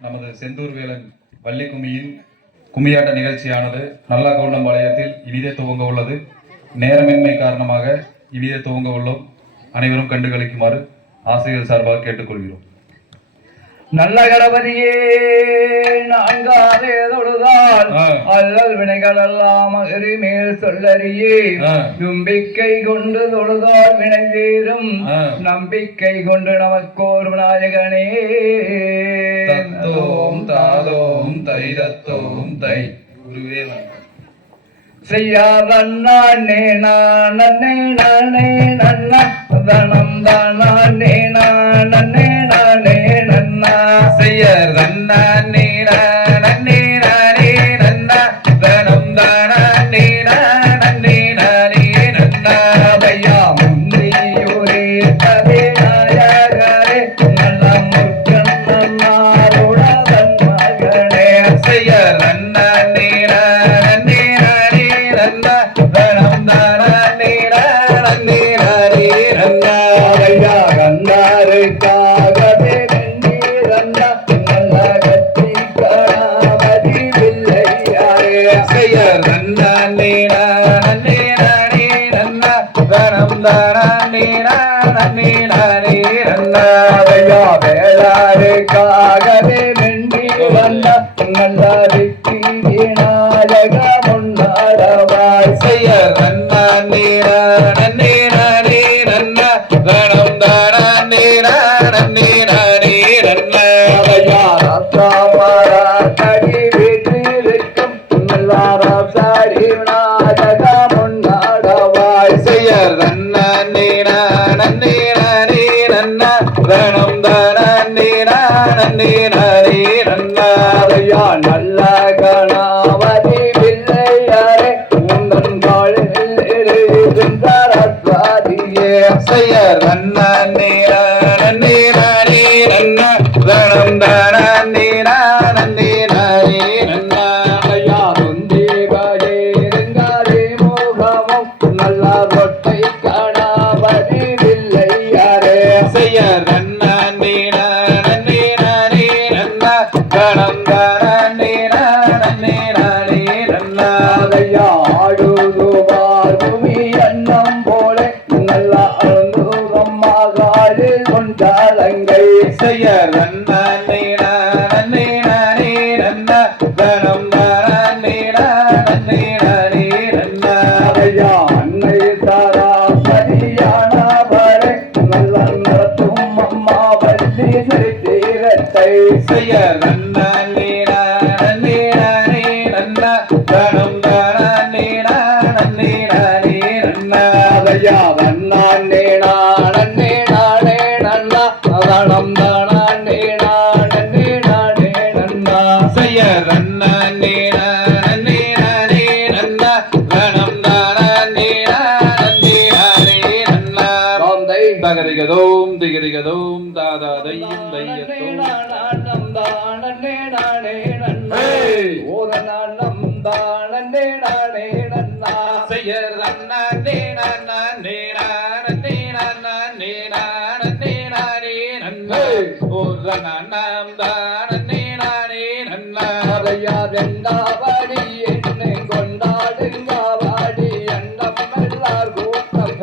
நமது செந்தூர் வேலன் வள்ளி கும்மியின் கும்மியாட்ட நிகழ்ச்சியானது நல்லா கவுண்டம்பாளையத்தில் இனிதே துவங்க உள்ளது. நேரமின்மை காரணமாக இனிதே துவங்க உள்ளோம். அனைவரும் கண்டுகளிக்குமாறு ஆசிரியர் சார்பாக கேட்டுக்கொள்கிறோம். நல்ல கணபதியே நான்காவே தொழுதால் அல்லல் வினைகள் எல்லாம் மேல் சொல்லறியே. நம்பிக்கை கொண்டு தொழுதால் வினை தீரும். நம்பிக்கை கொண்டு நமக்கோர் விநாயகனே. தத்தோம் தாதோம் தை தத்தோம் தை. குருவே செய்யாதே நானே நானே நன்னா தனம் தானே நானே நானே நன்னா செய்ய நன்னா நீரா நன்னே நானே நன்னா தனம் தானே நன்னே நானே நன்னா பையா முந்தியூரே தவே நாயகரே நல்ல முருகன் நன்னாருடன் மகனே. செய்ய நன்னா நீரா நன்னே நானே நன்னா தனம் தானே நன்னே நானே நன்னா பையா கந்தாருக்காகவே வெண்ணீரன்னா நல்ல கத்தி காணாமதி பிள்ளையாரே. செய்ய நன்னா நீரா நன்னே நானே நன்னா தனம் தானே நன்னே நானே நன்னா பையா வேளாருக்காகவே வெண்ணீரன்னா நல்ல விக்கி விநாயக முன்னாடவாய். செய்ய நன்னா நீரா நன்னே நானே நன்னா தனம் தானே நன்னே நானே நன்னா பையா ராசாமாரா தடி வீட்டிருக்கும் நல்ல சாரி விநாயக முன்னாடவாய். செய்ய நன்னா நீரா நன்னே நானே நன்னா தனம் தானே நன்னே நானே நன்னா பையா நல்ல கணாவதி பிள்ளையாரே உந்தன் காலில் இருக்கின்றாரே. செய்ய நன்னா நீரா நன்னே நானே நன்னா தனம் தானே நன்னே நானே நன்னா ஐயா முந்திகாடே இருங்காரே மோகமும் நல்ல ரொட்டை கணாவதி பிள்ளையாரே. செய்ய நன்னா நீரா நன்னே நானே நன்னா தனம் தானே நன்னே நானே நன்னா ஐயா ஆடுதுவார் பூமி அன்னம் போல நல்ல அழுந்தூரம்மாகாடு கொண்டாலங்கை. செய்ய நன்னா நீரா நன்னே நானே நன்னா தனம் தானே நன்னே நானே நன்னா ஐயா அன்னை தாரா சரியான படை நல்ல நடத்தும் அம்மா வள்ளி சரித்திரத்தை. செய்ய நன்னா நீரா நன்னே நானே நன்னா தனம் தானே நன்னே நானே நன்னா ஐயா வண்ணானே நானே நானே நன்னா அதனம் தானே நானே நானே நன்னா. செய்ய நன்னா நீரா நன்னே நானே நன்னா தனம் தானே நன்னே நானே நன்னா தாந்தை தகரிகதோம் திகரிகதோம் தாதா தையும் தையத்தோம் நானம் தானே நானே நன்னா ஓதனம் தானே நானே நன்னா. செய்ய நன்னா நீரா நன்னே நானே நன்னே நானே நானே நன்னா ஓர நன்னாம் தானே நானே நன்னா ஐயா ரெண்டாவடி என்னை கொண்டாடுங்காவாடி அண்டம் எல்லார் கூட்டம்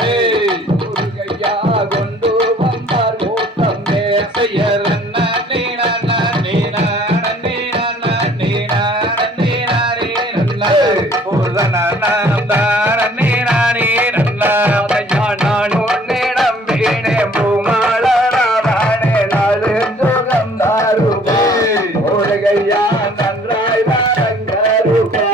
முருகையா கொண்டு வந்தார் கூட்டமே. செய்ய நன்னா நீரா நன்னே நானே நன்னே நானே நானே நன்னா ஓர நன்னாம் தானே நானே நன்னா ஐயா நான் உன்னை நம்பினே பூமாளரானே நாலு சுகம் தாருமே. முருகையா நன்றாய் வாரங்கருமே.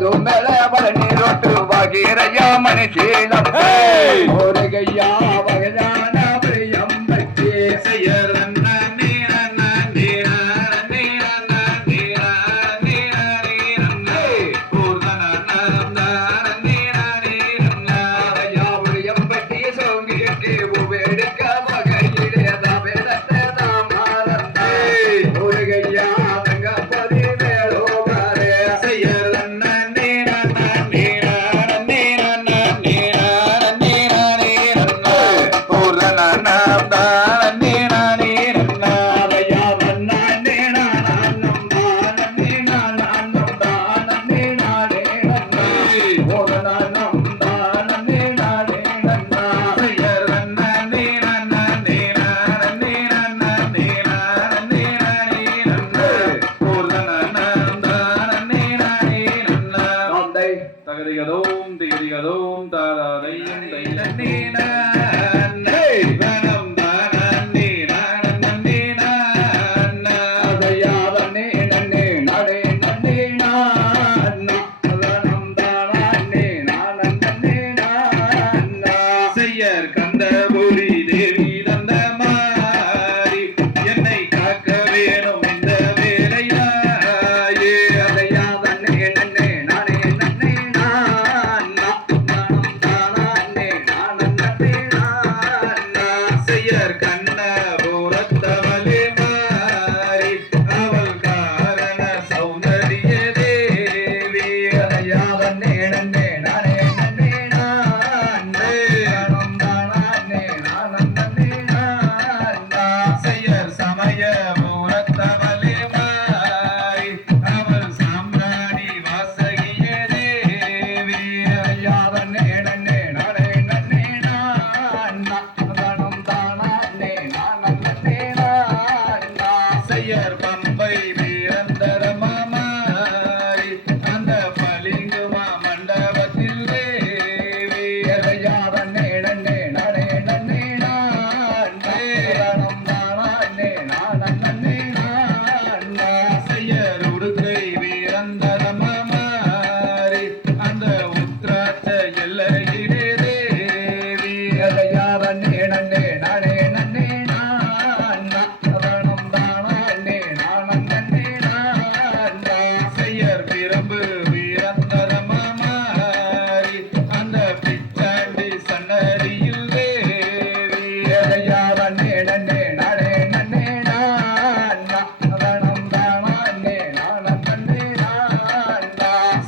மது மேல பழனி ரொட்டு வகிரையா மனுஷீலம் ஒரு கையா வகையான பிரியம் பற்றி செய்யர் தகதிகதோம் திகதிகதோம் தாராதையும் தைலன்னீன கந்தபுரி தேவி தந்த மாறி என்னை காக்க வேணும் இந்த வேலையாயே அதையா தன்னே நன்னே நானே நன்னே செய்யர் கண்ணபுரத்தவளே மாறி அவள் காரண சௌந்தரிய தேவி அதையா தன்னே நன்னே நானே நன்னே செய்யர் சமய மூலத்தவளே மாறி அவள் சாம்ராணி வாசகிய தேவி ஐயாவன்னே நன்னே நானே நன்னே செய்யர் பம்பை வீரந்தரமா மாறி அந்த பளிங்குமா மண்டபத்தில் தேவி ஐயாவன்னே நன்னே நானே நன்னே செய்யர் உடுக்கை வீரந்தரமா மாறி அந்த உத்ராட்ச எல்லையிலே தேவி ஐயாவன்னே நன்னே நானே நன்னே செய்யர் பிரம்பு வீரந்தரமா மாறி அந்த பிச்சாண்டி சன்னதியில் தேவி ஐயாவன்னே நன்னே நானே நன்னே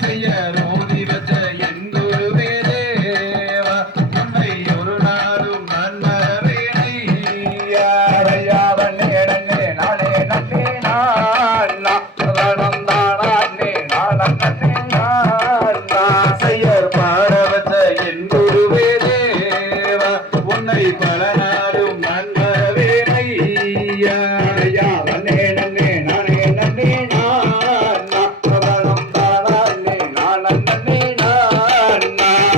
செய்யர் ஓதி வச்ச என் குருவே தேவா உன்னை ஒரு நாளும் நான் மறவேனையா ஐயாவன்னே நன்னே நானே நன்னே செய்யர் பாட வச்ச என் குருவே தேவா உன்னை பல நாளும் நான் மறவேனையா ஐயாவன்னே நன்னே நானே நன்னே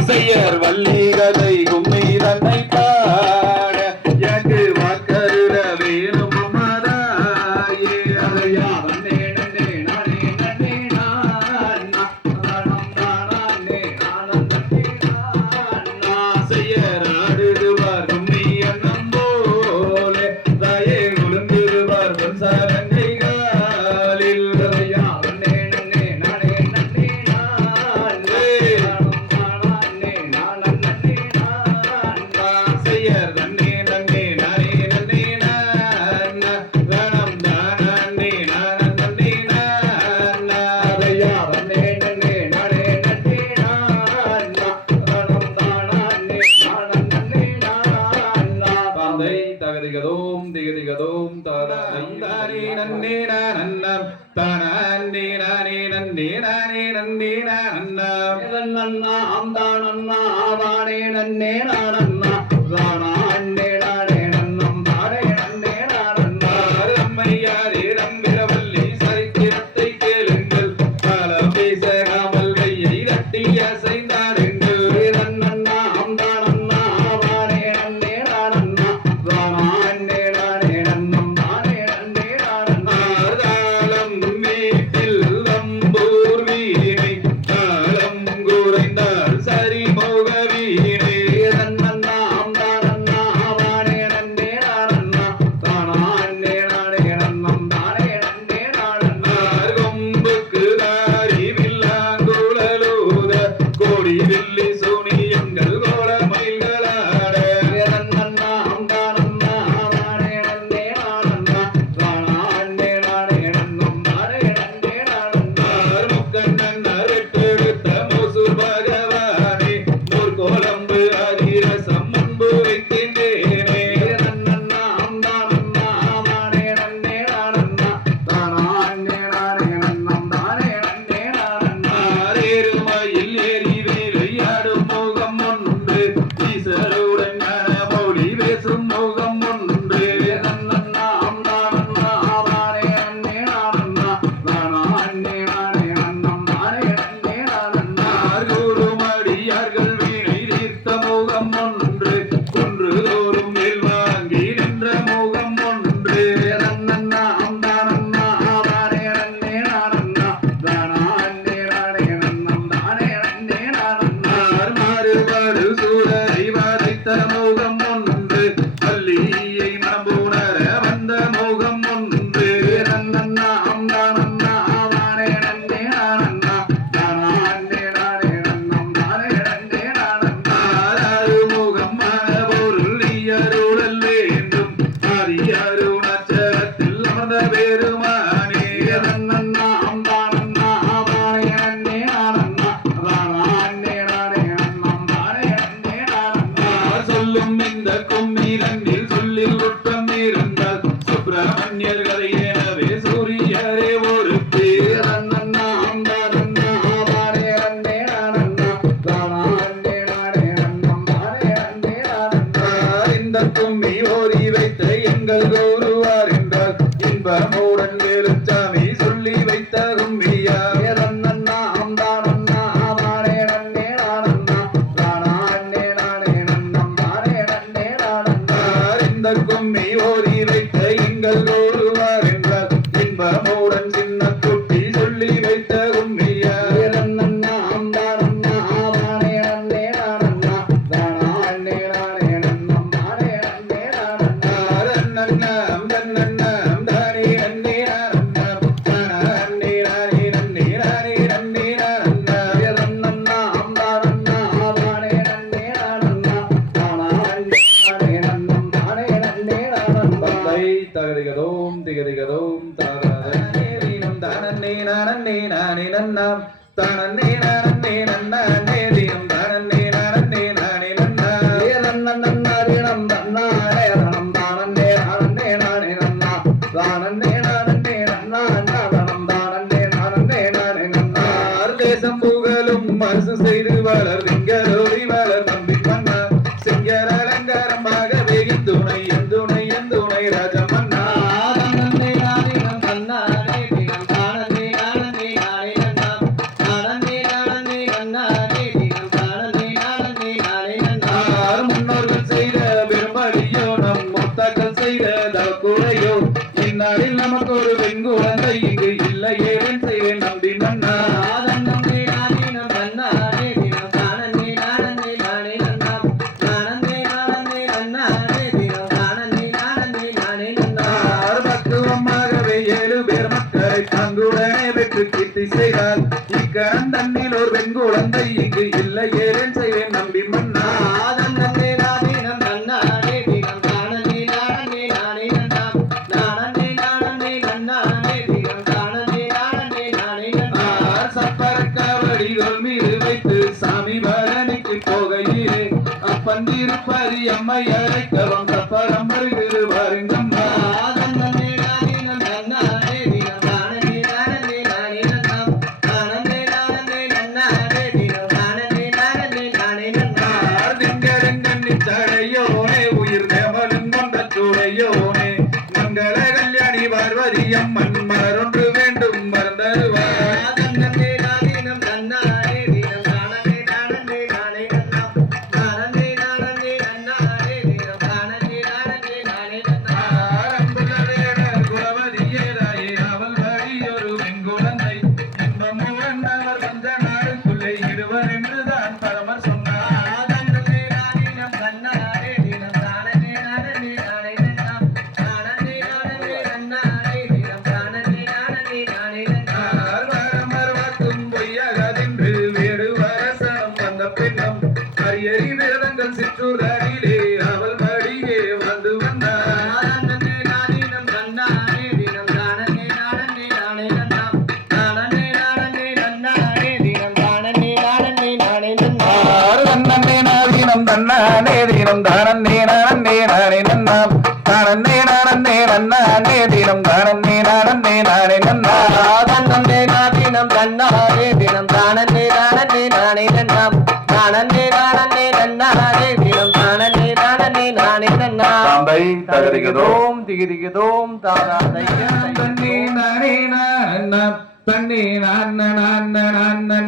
செய்யர் வள்ளிகதை கும்மி தன்னை பாட எனக்கு வாக்கருட வேணும் அம்மாதாயே ஐயாவன்னே நன்னே நானே நன்னே செய்யர் ஆடுதுவார் கும்மி அண்ணம் போலே தாயே உளுந்துருவார் பொன்சாரங்கைகளில் ஐயாவன்னே நன்னே நானே நன்னே செய்யர் நன்னே நன்னே நானே நன்னே கணம் தானே நானே ஐயாவன்னே நன்னே நானே நன்னே பாந்தை தகதிகதோம் திகதிகதோம் தாரே நன்னே நன்னம் தானே நானே நன்னே நானே நன்னே நன்னம் நன்னா ஆம்தானன்னா ஆவானே நன்னே நானன்னா தானா அன்னே நானே நன்னம் தானே நன்னே நானன்னா அம்மையாரே நம்பிரவல்லி சரித்திரத்தை கேளுங்கள் காலம் பேசாமல் கையை தட்டி அசைந்தாருங்கள் நன்னா ஆம்தானன்னா ஆவானே நன்னே நானன்னா தானா அன்னே நானே நன்னம் தானே நன்னே நானன்னா தாளம் மேட்டில் நம்பூர் வீணை தானே நானே நானே நன்னா தானே நானே நன்னானே தினம் தானே நானே நானே நன்னா நன்னண்ணீனம் நன்னானே ரணம் தானே நானே நானே நன்னா தானே நானே நன்னா தனம் தானே நானே நானே நன்னா தேசம் புகழும் அரசு செய்து வளர் திங்களோடி வளர் நம்பி மன்னா செங்கர அலங்காரமாகவே என் துணை என் துணை என் துணை ராஜமன்னா முன்னோர்கள் செய்த பெரும்படியோ நம் முத்தாக்கள் செய்த தவக்குறையோ இந்நாளில் நமக்கு ஒரு பெண் குழந்தை இங்கு இல்லையே செய்வேன் நம்பி மன்னா பக்குவமாகவே 7 பேர் மக்களை பங்குடனே பெற்று கீர்த்தி செய்தால் இக்கணம் தன்னில் ஒரு பெண் குழந்தை இங்கு இல்லை ஏன் செய்வேன் நம்பி மன்னா சப்பரக்காவடிகள் மீது வைத்து சாமி பழனிக்கு போகையிலே அப்பன் திருப்பதி அம்மை அழைக்கவும் சப்பரம் வருகிறது வருங்கம்மா தடையோனே உயிர் தேவலும் கொண்ட சூடையோனே மங்கள கல்யாணி பார்வதி அம்மன் மலரொன்று வேண்டும் மறந்தருவார் அவள் வழி ஒரு வெண்குழந்தை இன்பமுடன் அவர் வந்த நாளுக்குள்ளே இடுவர் என்றுதான் பரமர் சொன்னார் அரியறி வேதங்கள் சிற்றூரிலே அவள் வழியே வந்து வந்தார் தன்னானே தினம் தானே நானே நானே நன்னாம் தானே நானே நன்னானே தினம் தானே நானே நானே நன்னா தன்னே நாதினம் தன்னாரே தினம் தானே நானே நானே நன்னாம் தானே நானே நன்னாரே தினம் தானே நானே நானே நன்னாம் தாம்பை தகதிகதோம் திகிதிகதோம் தாதாதை தன்னே நானே நானே தன்னே நானே நானே நானே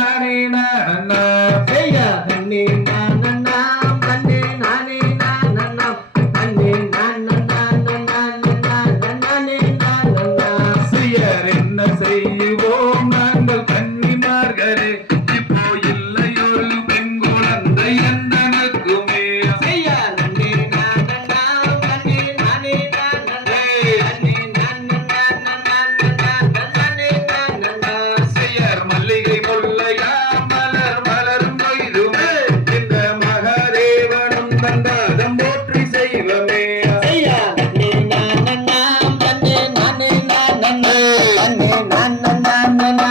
நானே நானே செய்ய தன்னே நானன்னாம் தன்னே நானே நானன்னாம் தன்னே நானன்னாம் நானே நானன்னாம் செய்யர் என்ன செய்வோம் நாங்கள் கன்னிமார்களே இப்போ இல்லை ஒரு பெண் குழந்தை எந்தனக்குமே செய்ய தன்னே நானன்னாம் தன்னே நானே நானன்னாம் தன்னே நானன்னாம் செய்யர் மல்லிகை முல்லையா மலர் மலரும் கொய்துமே இந்த மகாதேவனும் தந்தாதம் போற்றி செய்வமே செய்ய தன்னே நானன்னாம் தன்னே நானே நானன்னாம் தன்னே நானன்னாம்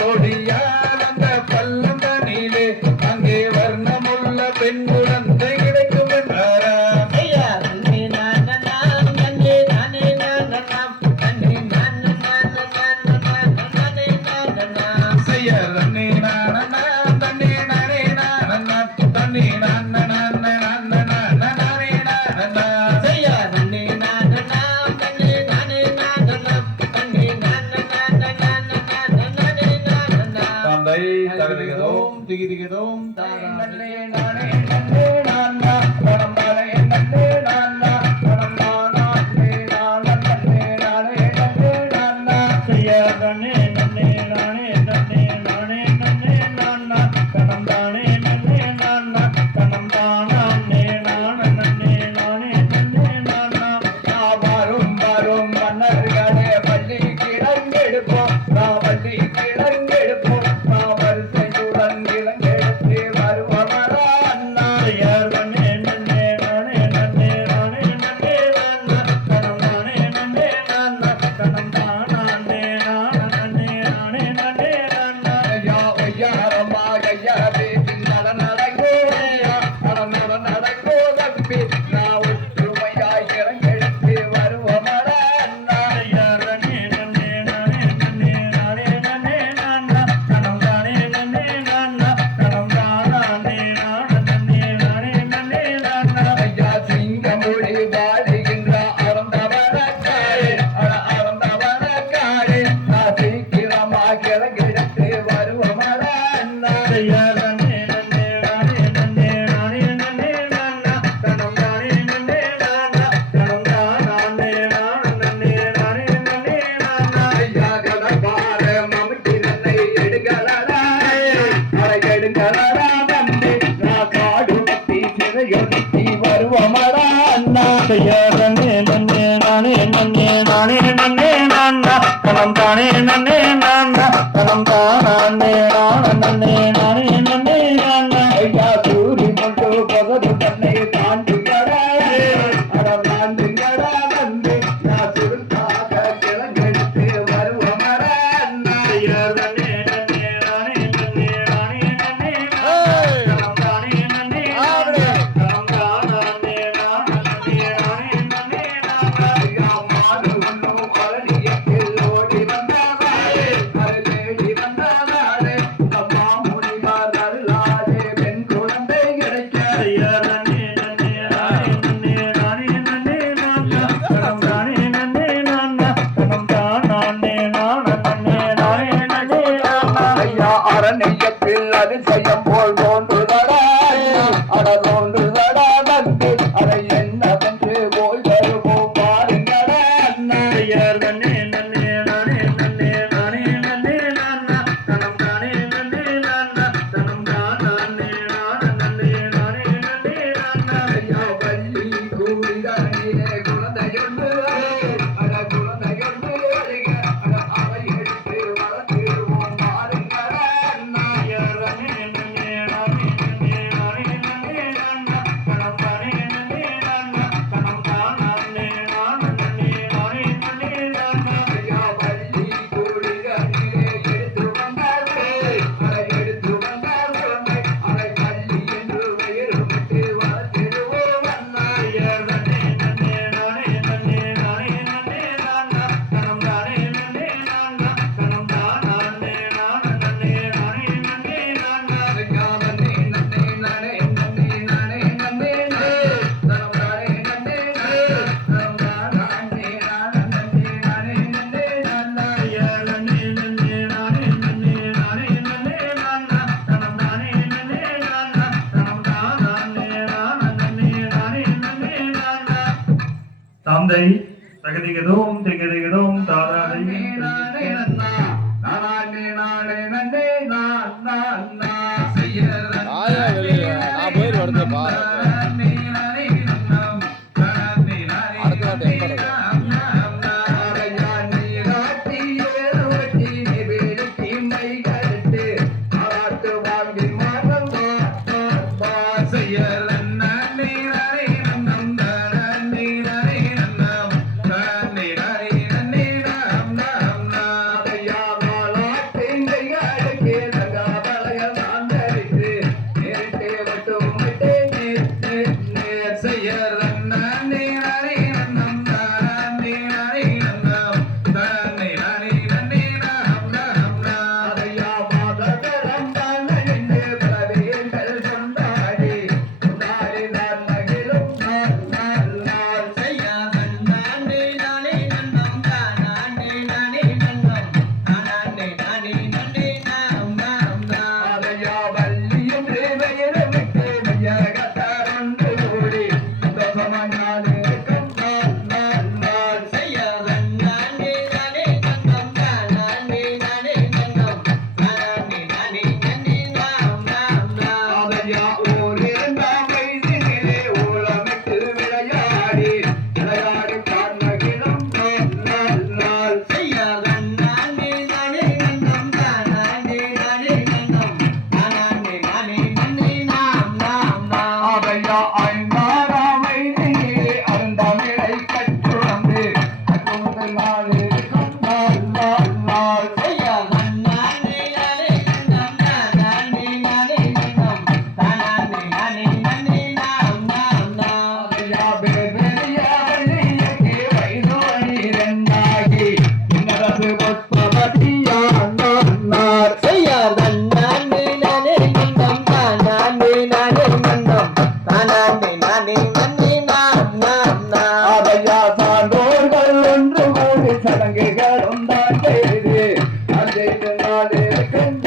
கொடியால் அந்த பள்ளம் தனிலே அங்கே வர்ணமுள்ள பெண் குழந்தை கிடைக்கும் என்றாரா ஐயா நன்னே நான நான் நன்னே நானே நான நாம் நன்னே நான நான நான நானே நான நாம் செய்ய தன்னே நானே தன்னே நானே நானே தன்னே நானே நானே நானே நானே ஐயா நன்னே நான நாம் நன்னே நானே நான நாம் நன்னே நான நான நான நானே நான நாம் தந்தை தகதிகதோம் திகிதிகதோம் நன்னே நானே நன்னே நானா பணம் தானே நன்னே நானா பணம் தானா நன்னே நானா நன்னே நானே நன்னே நானா ஐயா நன்னே நன்னே நானே நன்னே நானே நன்னே நானா கணம் தானே நன்னே நானா கணம் தானா நன்னே நான நன்னே நானே நன்னே நானா வரும் வரும் மன்னர்களே பள்ளி கிழங்கெடுப்போம் நான் பள்ளி கிழங்கெடுப்போம் நான் வரிசையுடன் கிழங்கெடுத்து வருவமரா அண்ணா ஐயா நன்னே நன்னே நானே நன்னே நானே நன்னே நானா கணம் தானே நன்னே நானா கணம் தானா நன்னே நான நன்னே நானே நன்னே நானா ஐயா ஐயாரம்மா ஐயா பேசி நடநடங்கோ ஐயா நடநடங்கோ தம்பி நான் ஒற்றுமையாய் கிழங்கெடுத்து வருவமரா அண்ணா ஐயா நன்னே நன்னே நானே நன்னே நானே நன்னே நானா கணம் தானே நன்னே நானா கணம் தானா நன்னே நான நன்னே நானே நன்னே நானா ஐயா சிங்கமொழி வாழுகின்ற அறந்தவனக்காரே அறந்தவனக்காரே நான் சீக்கிரமா கிழங்கெடுத்து வருவமரா அண்ணா ஐயா நன்னே நன்னே நானே நன்னே நானே நன்னே நானா கணம் தானே நன்னே நானா கணம் தானா நன்னே நான நன்னே நானே நன்னே நானா ஐயா கடப்பார மம்முட்டி நன்னை எடுங்களடா அரை எடுங்களடா தம்பி நான் காடு பத்தி சிறையொடுத்தி வருவமரா அண்ணா ஐயா நன்னே நன்னே நானே நன்னே நானே நன்னே நானா கணம் தானே நன்னே நானா கணம் தானா நன்னே நான நன்னே நானே நன்னே நானா ஐயா சூரி கொண்டு பகது தன்னை தாண்டுங்கடா அடம் தாண்டுங்கடா தம்பி நான் சுருக்காக கிழங்கெடுத்து வருவமரா அண்ணா ஐயா நன்னே நன்னே நானே நன்னே நானே நன்னே நானா கணம் தானே நன்னே நானா கணம் தானா நன்னே நான நன்னே நானே நன்னே நானா ஐயா மாடு ஒன்றும் பழனியத்தில் ஓடி வந்தாரே அது தேடி வந்தாரே அம்மா முனியார் அருளாலே பெண் குழந்தை கிடைக்க ஐயா நன்னே நன்னே நானே நன்னே நானே நன்னே நானா கணம் தானே நன்னே நானா கணம் தானா நன்னே நான நன்னே நானே நன்னே நானா ஐயா அரண்யத்தில் அதிசயம் போல் தோன்றுதடா அட தோன்றுதடா தம்பி அதை என்னவென்று போய் தருவோம் பாருங்கடா அண்ணா ஐயா நன்னே நன்னே நானே நன்னே நானே நன்னே நானா கணம் தானே நன்னே நானா கணம் தானா நன்னே நான நன்னே நானே நன்னே நானா ஐயா வள்ளி கூடிதனிலே குழந்தையொன்று அட குழந்தையொன்று அழக அட அவை எடுத்து வளர்த்திடுவோம் பாருங்கடா அண்ணா ஐயா நன்னே நன்னே நானே நன்னே நானே நன்னே நானா கணம் தானே நன்னே நானா கணம் தானா நன்னே நான நன்னே நானே நன்னே நானா ஐயா வள்ளி கூடிதனிலே எடுத்து வந்தாரே அட எடுத்து வந்தார் குழந்தை அதை வள்ளி என்று பெயரிட்டு வளர்த்திடுவோம் அண்ணா ஐயா நன்னே நன்னே நானே நன்னே நானே நன்னே நானா கணம் தானே நன்னே நானா கணம் தானா நன்னே நான நன்னே நானே நன்னே நானா ஐயா நன்னே நன்னே நானே நன்னே நானே நன்னே தனம் தானே நன்னே தனம் தானே நன்னே நானே நன்னே நானா ஐயா நன்னே நன்னே நானே நன்னே நானே நன்னே நானா கணம் தானே நன்னே நானா கணம் தானா நன்னே நான நன்னே நானே நன்னே நானா தந்தை தகதிகதோம் திகதிகதோம் தாராதை நானே நானே நன்னா நானே நானே நன்னே நானா நன்னா ஆயா வெளியே நான் போயிட்டு வருது பாரு அடுத்த வாட்டி எப்போ செய்ய நான்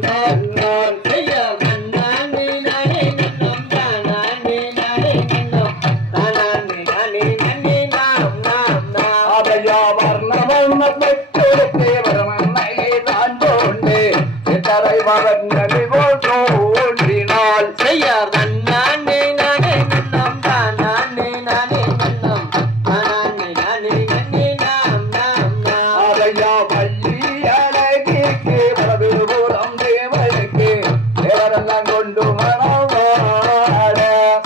நான் நான் செய்ய நன்னானே நானே நன்னம் தானானே நானே நன்னம் தானானே நானே நன்னே நாம் நாம் நாம் அதையா வர்ணவர்ண பெற்றெடுத்தே வரமன்னை தான் தோன்றே எத்தரை மகன்களை போல் தோன்றினாள் செய்யார் நன்னானே நானே நன்னம் தானானே நானே நன்னம் தானானே நானே நன்னே நாம் நாம் நாம் அதையா வள்ளி அழகிக்கு வலது புறம் தேவனுக்கு தேவரெல்லாம் கொண்டு மனவாட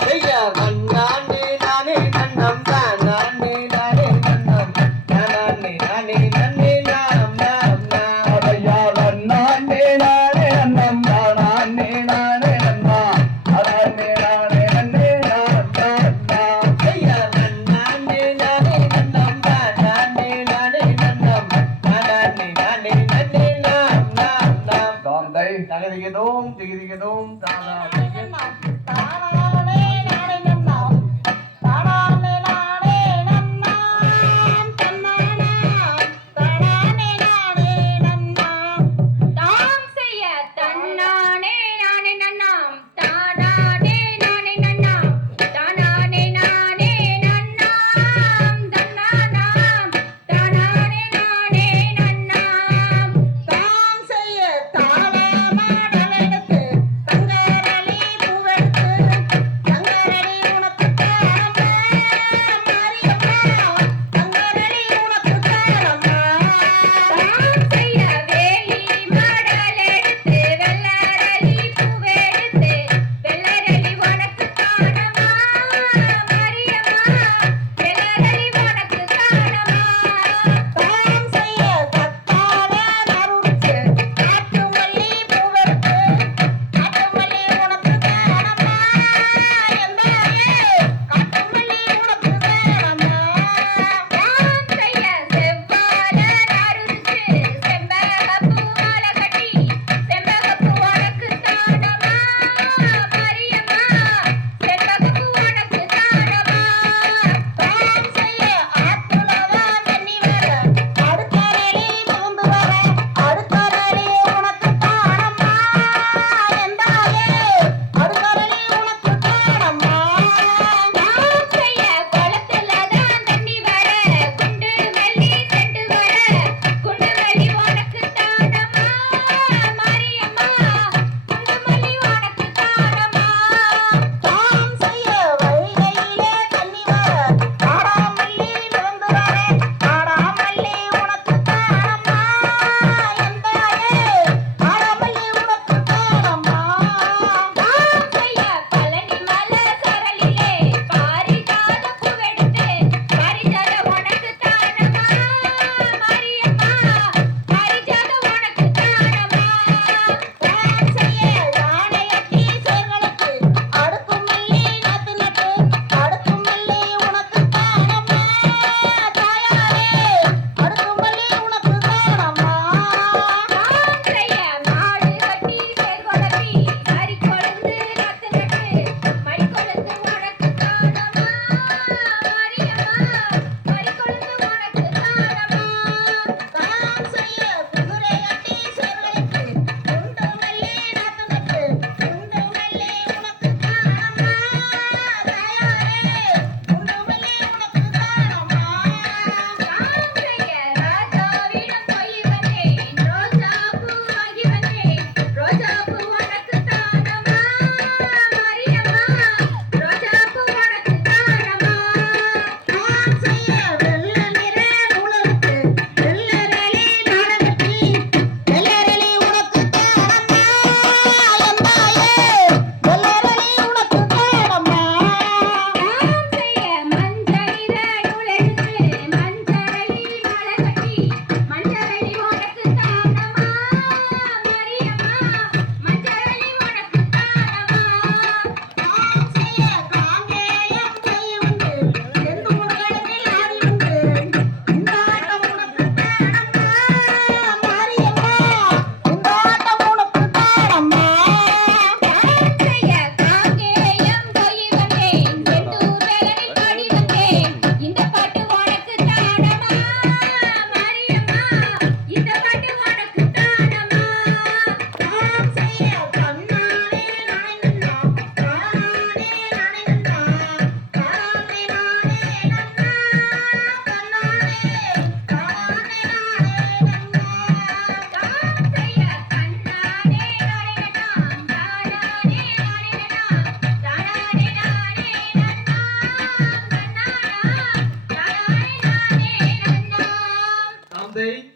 செய்யார் நன்னானே நானே நன்னம் தானானே நானே நன்னம் தானானே நானே நன்னே நாம் நாம் நாம் அதையா நானே நானே நன்னம் நானே நானே நன்னா அதானே நானே நன்னே நான் செய்யார் நன்னானே நானே நன்னம் தானானே நானே நன்னம் தானானே நானே நன்னே நாம் நாம் நாம் தாந்தை தகதிகதோம் திகிதிகதோம் தானா தாளமாடலெடுத்து தங்கரளி பூவெடுத்து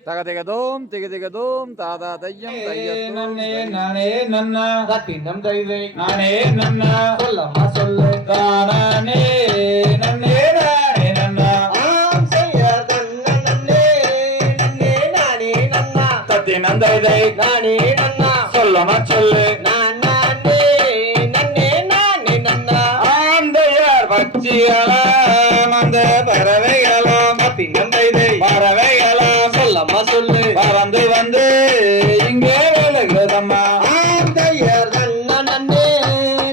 தகதிகதோம் திகதிகதோம் தாதா தையம் தையத்தோம் நன்னே நானே நன்னா தத்தினம் தைதை நானே நன்னா சொல்லம்மா சொல்லு தானே நன்னே நானே நன்னா ஆம் செய்ய தன்ன நன்னே நன்னே நானே நன்னா தத்தி நந்தை நானே நன்னா சொல்லமா சொல்லு நான் நானே நன்னே நானே நன்னா ஆந்தையார் பச்சியலாம் அந்த பறவைகளும் தத்தினம் தைதை பறவைகளும் சொல்லம்மா சொல்லு பறந்து வந்து இங்கே விழுகுதம்மா ஆந்தையர் தன்ன நன்னே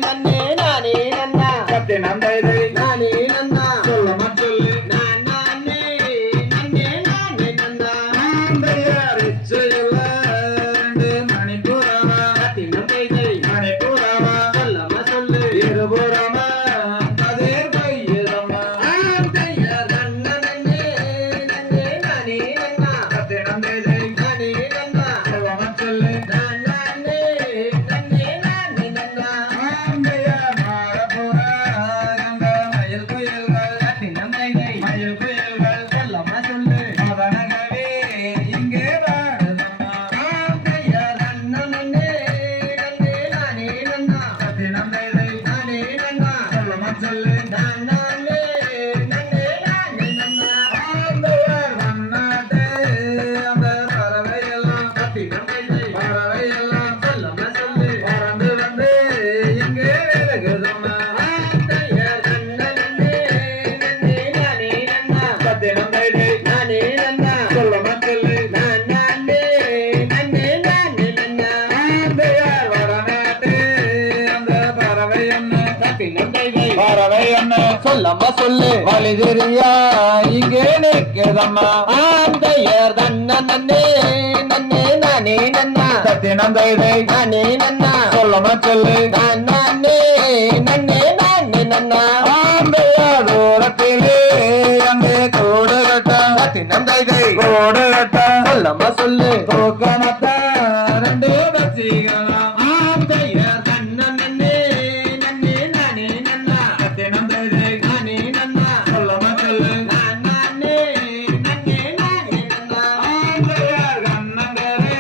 நன்னே நானே நன்னா தத்தி நந்தை நானே நன்னா சொல்லமா சொல்லு நான் நானே நன்னே நானே நன்னா ஆந்தையார் இச்சையில் ரெண்டு மணிப்புறமா தத்தினம் தைதை மணிப்புறமா சொல்லம்மா சொல்லு இருபுறமா கதிர் பையதம்மா ஆந்தையர் தன்ன நன்னே நன்னே நானே நன்னா தத்தி நந்தை நானே நன்னா சொல்லமா சொல்லு நான் நானே நன்னே நானே நன்னா ஆந்தையார் மாறப்புற அந்த மயில் குயில்கள் தத்தினம் தைதை மயில் குயில்கள் சொல்லம்மா சொல்லு மதனகவே இங்கே வாழுதம்மா ஆந்தையர் தன்ன நன்னே நன்னே நானே நன்னா தத்தி நந்தை நானே நன்னா சொல்லமா சொல்லு நான் நானே நன்னே நானே நன்னா ஆந்தையார் வண்ணாட்டு அந்த பறவையெல்லாம் தத்தினம் தைதை பறவையெல்லாம் சொல்லம்மா சொல்லு பறந்து வந்து இங்கே விழுகுதம்மா ஆந்தையர் தன்ன நன்னே நன்னே நானே நன்னா தத்தி நந்தை நானே நன்னா சொல்லமா சொல்லு நான் நானே நன்னே நானே நன்னா ஆந்தையார் வடநாட்டு அந்த பறவை என்ன தத்தினம் தைதை பறவை என்ன சொல்லம்மா சொல்லு வழி தெரியா இங்கே நிற்குதம்மா ஆந்தையர் தன்ன நன்னே நன்னே நானே நன்னா தத்தி நந்தை நானே நன்னா சொல்லமா சொல்லு நான் நானே நன்னே நானே நன்னா ஆந்தையார் தூரத்திலே அங்கே கூடு கட்ட தத்தினம் தைதை கூடு கட்ட சொல்லம்மா சொல்லு தூக்கமத்த ரெண்டு வச்சிக்கலாம் ஆந்தையர் தன்ன நன்னே நன்னே நானே நன்னா தத்தி நந்தை நானே நன்னா சொல்லமா சொல்லு நான் நானே நன்னே நானே நன்னா ஆந்தையார் கண்ணங்களே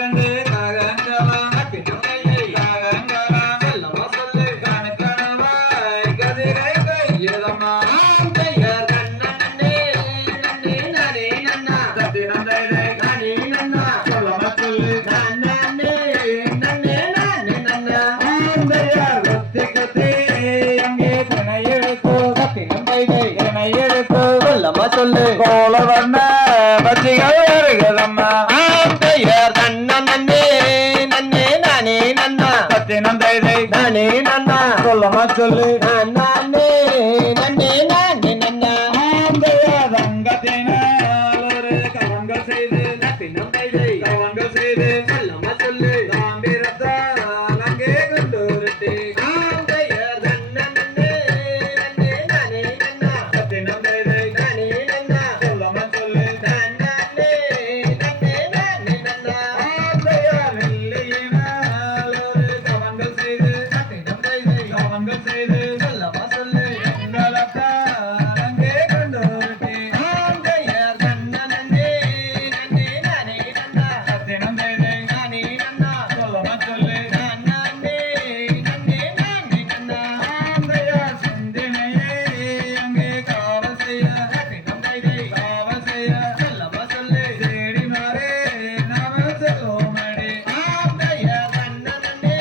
ரெண்டு காகங்களாம் தத்தினம் தைதை காகங்களாம் சொல்லம்மா சொல்லு கணக்கணவாய் கதிரை கையதம்மா ஆந்தையர் தன்ன நன்னே நன்னே நானே நன்னா தத்தி நந்தை நானே நன்னா சொல்லமா சொல்லு நான் நானே நன்னே நானே நன்னா ஆந்தையார் கத்தி கத்தி அங்கே தினை எடுத்து தத்தினம் தைதை தினை எடுத்து சொல்லம்மா சொல்லு கோல வண்ண பச்சிகள் வருகிறதம்மா ஆந்தையர் தன்ன நன்னே நன்னே நானே நன்னா தத்தி நந்தை நானே நன்னா சொல்லமா சொல்லு நான் நானே நன்னே நானே நன்னா ஆந்தையார் தங்கத்தினால் ஒரு கவங்கள் செய்து தத்தினம் தைதை கவங்கள் செய்து சொல்லம்மா சொல்லு தாம்பிரத்தால் அங்கே கொண்டு விட்டு ஆந்தையர் தன்ன நன்னே நன்னே நானே நன்னா தத்தி நந்தை நானே நன்னா சொல்லமா சொல்லு நான் நானே நன்னே நானே நன்னா ஆந்தையார் வெள்ளியினால் ஒரு கவங்கள் செய்து தத்தினம் தைதை கவங்கள் செய்து சொல்லம்மா சொல்லு எங்களத்தால் அங்கே கொண்டு விட்டு ஆந்தையர் தன்ன நன்னே நன்னே நானே நன்னா தத்தி நந்தை நானே நன்னா சொல்லமா சொல்லு நான் நானே நன்னே நானே நன்னா ஆந்தையார் சிந்தினையே அங்கே காவல் செய்ய தத்தினம் தைதை காவல் செய்ய சொல்லம்மா சொல்லு தேடி மாறே நாம செல்வோமடி ஆந்தையர் தன்ன நன்னே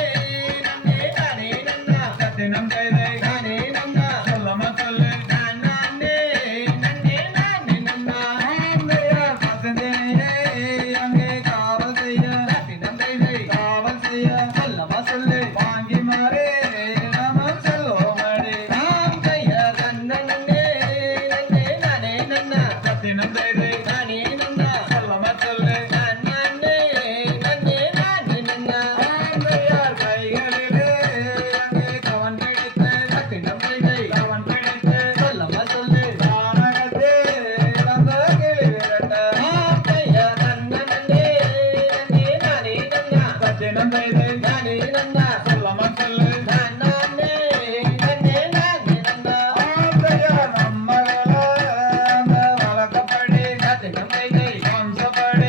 நன்னே நானே நன்னா தத்தி நந்தை நானே நன்னா சொல்லமா சொல்லு நான் நானே நன்னே நானே நன்னா ஆந்தையார் பசந்தினையே அங்கே காவல் செய்ய தத்தினம் தைதை காவல் செய்ய சொல்லம்மா சொல்லு வாங்கி மாறே நாம செல்வோமடி ஆந்தையர் தன்ன நன்னே நன்னே நானே நன்னா தத்தி நந்தை நானே நன்னா சொல்லமா சொல்லு நான் நானே நன்னே நானே நன்னா ஆந்தையார் கைகளிலே அங்கே கவன் பிடித்து தத்தினம் தைதை கவன் பிடித்து சொல்லம்மா சொல்லு வானகத்தே வந்த கிளி விரட்ட ஆந்தையர் தன்ன நன்னே நன்னே நானே நன்னா தத்தி நந்தை நானே நன்னா சொல்லமா சொல்லு நான் நானே நன்னே நானே நன்னா ஆந்தையார் நம்மள அந்த வழக்கப்படி தத்தினம் தைதை வம்சப்படி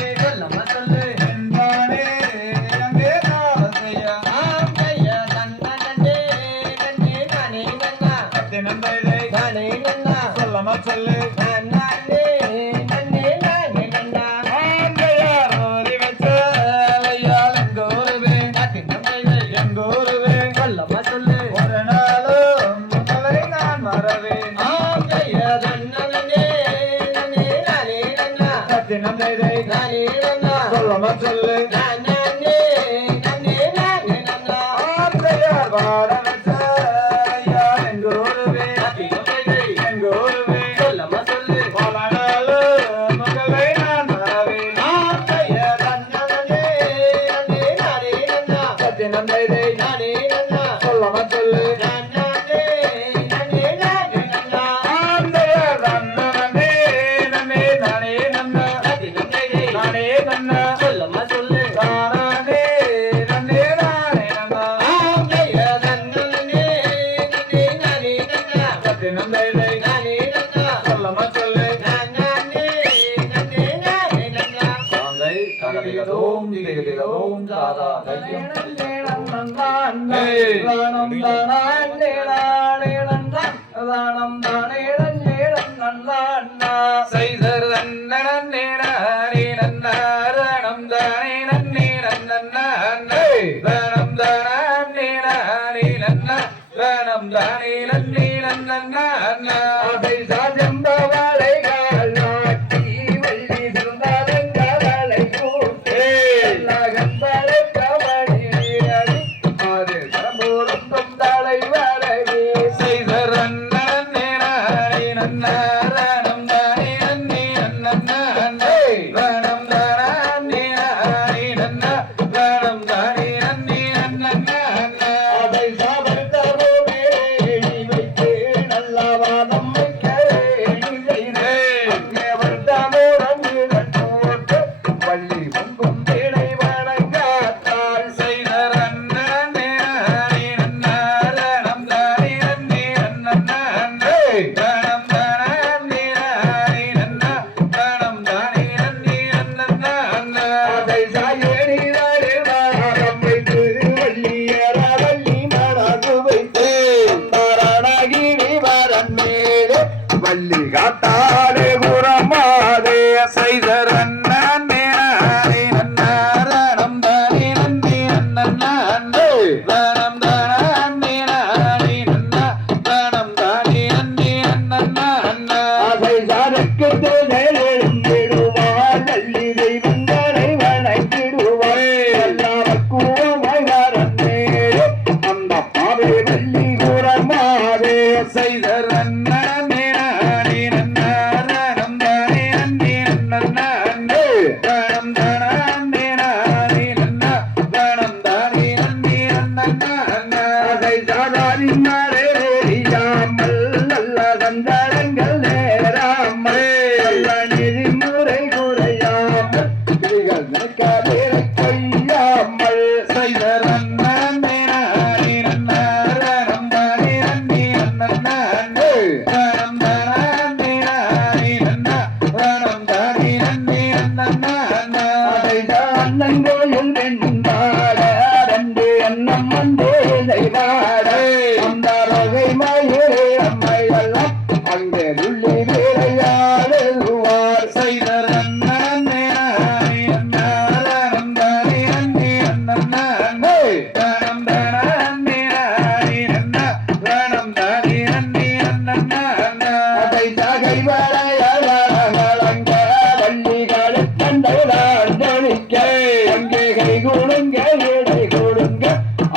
நந்தை நானே நன்னா சொல்லமா சொல்லு நானே நானே நானே நன்னா ஆந்தே நன்னே நன்னே நானே நன்னா நானே நன்னா சொல்லமா சொல்லு நானே நன்னே நானே நன்னா ஆங்கைய நன்னே நன்னே நானே நன்னா நந்தை நானே நன்னா சொல்லமா சொல்லு நானே நன்னே நானே நன்னா ஆந்தை ககதிகதோம் திகதிகதோம் தாதா தையம் செய்தர் நன்னே நானே நன்னாரணம் தானே நன்னே நன்னே ரணம் தானே நானே நன்னரணம் தானே நன்னே நன்னா அதை சாஜம்பவாளைகள் நாட்டி வள்ளி சுந்தரங்களை கூட்டே நகம்பளை கவனி அது சம்பூர்த்தம் தலைவரவே செய்தர் நன்னே நானே நன்னாரணம் தானே நன்னே நன்னே ரணம் தானே நானே நன்னரணம் தானே நன்னே நன்னா அதை சாபர்த்தவோமே வைத்து நல்லவாதம் வைக்க அங்கே வர்த்தமோரம் போட்டு பள்ளி பொங்கும் தேனை வணங்காத்தாள் செய்தர் நன்னே நானே நன்னாரணம் தானே நன்னே நன்னே ரணம் தானே நானே நன்னரணம் தானே நன்னே நன்னா அதை சாயேடி வாரம் வைத்து வள்ளியர வள்ளி மனது வைத்து அந்தரணகிரி வரன் மேலே வள்ளி காத்தாலே புறமாதே செய்தர் நன்னே நானே நன்னாரணம் தானே நன்னே நன்னே ரணம் தானே நானே நன்னரணம் தானே நன்னே நன்னா அதை சாதற்கு எழுந்திடுவார் வள்ளி தெய்வங்களை வணங்கிடுவார் எல்லாருக்குமாய் வரன் மேலே அந்த பாவே வள்ளி புறமாதே செய்தர் நன்னே நானே நன்னாரணம் தானே நன்னே நன்னே ரணம் தானே நானே நன்னரணம் தானே நன்னே நன்னா அதை சாதாரிமாரே எரியாமல் நல்ல சந்தரங்கள் நேராமல் நல்ல நெறிமுறை குறையாமல் விதிகள் நிற்காதே கொய்யாமல் செய்தர் நன்னே நானே நன்னாரணம் தானே நன்னே நன்னே ரணம் தானே நானே நன்னரணம் தானே நன்னே நன்னா அதை அண்ணங்கோயில் வெண்பாட ரெண்டு அண்ணம் வந்தே செய்வாட அந்த வகை மயே அம்மையெல்லாம் அங்கே உள்ளி விளையாடுவார் செய்தர் நன்னே நானே நன்னாரணம் தானே நன்னே நன்னே ரணம் தானே நானே நன்னரணம் தானே நன்னே நன்னா அதை தகை வளையலங்க வள்ளிகளை தந்தைதான் ஜொலிக்க அங்கே கை கொடுங்க இடை கொடுங்க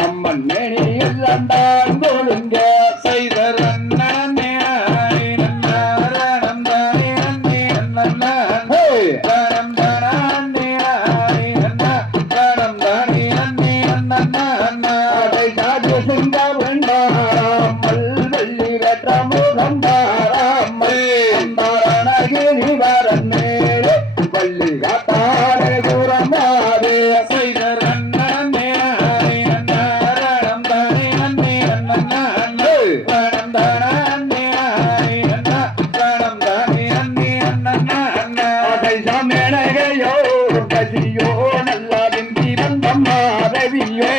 அம்மன் மேனி எல்லாம் தான் கொடுங்க செய்தர் நன்னே நானே நன்னாரணம் தானே நன்னே நன்னே ரணம் தானே நானே நன்னரணம் தானே நன்னே நன்னா அதை சாதி சிங்க வெண்டாராமல் வெள்ளி வெற்றமுகம் தாராமல் அந்தரணகிரி வரன் மேலே வள்ளி காத்தாலே புறமாதே செய்தர் நன்னே நானே நன்னாரணம் தானே நன்னே நன்னே ரணம் தானே நானே நன்னரணம் தானே நன்னே நன்னா அதை சமேனகையோ கதியோ நல்ல விந்தி வந்தம்மா ரவியோ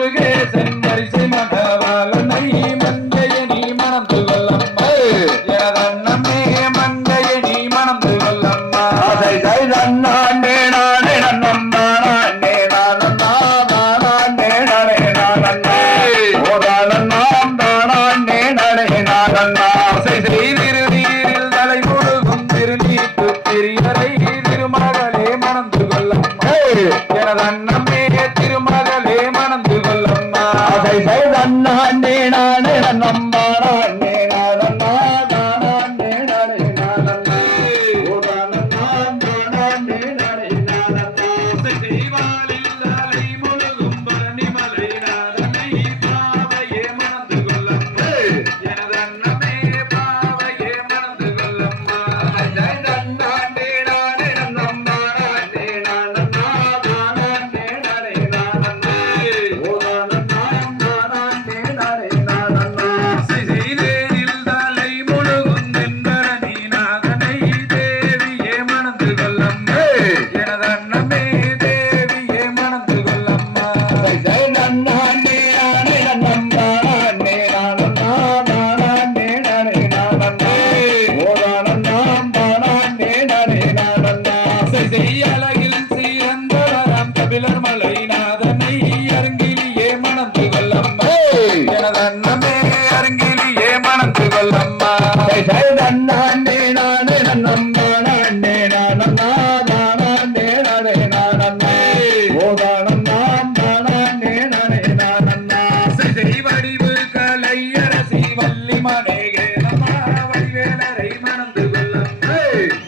முருகேசன் வரிசை மகவாளனை மங்கையணி மணந்து கொள்ளம்மா எனதன்னமே மங்கையணி மணந்து கொள்ளம்மா அதை நன்னாண்டே நானே நன்னம்மா நானே நானன்னா நானே நானே நானன்னா ஓதானன்னாம் தானே நானே நானன்னா திருநீரில் தலை முழுகும் திருநீட்டு திரியரை திருமகளே மணந்து கொள்ளம்மா எனதன்னமே திருமகளே மணந்து கொள்ளம்மா அதை நன்னாண்டே நானே நன்னம்மா நானே நானன்னா நானே நானே நானன்னா ஓதானன்னாம் தானே நானே நானன்னா செய்வாளில் தலை முழுகும் பழனிமலை நாதனை பாவையே மணந்து கொள்ளம்மா எனதன்னமே பாவையே மணந்து கொள்ளம்மா நன்னாண்டே நானே நன்னம்மா நானே நானன்னா நானே நானே நானன்னா ஓதானன்னாம் தானே நானே நானன்னா செய்தேனில் தலை முழுகும் தென்பரணி நாதனை தேவியே மணந்து கொள்ளம்மா எனதன்னமே தேவியே மணந்து கொள்ளம்மா நன்னாண்டே நானே நன்னம்மா நானே நானன்னா நானே நானே நானன்னா ஓதானன்னாம் தானே நானே நானன்னா செய்யலகில் சீரந்தவரம் கபிலர் மலை நாதனை அருங்கிலியே மணந்து கொள்ளம்மா எனதன்னமே அருங்கிலியே மணந்து கொள்ளம்மா நன்னாண்டே நானே நன்னம்மா நானே நானன்னா நானே நானே நானன்னா ஓதானன்னாம் தானே நானே நானன்னா செய்வடிவு கலையரசி வள்ளி மனேகேலம்மா வடிவேலரை மணந்து கொள்ளம்மா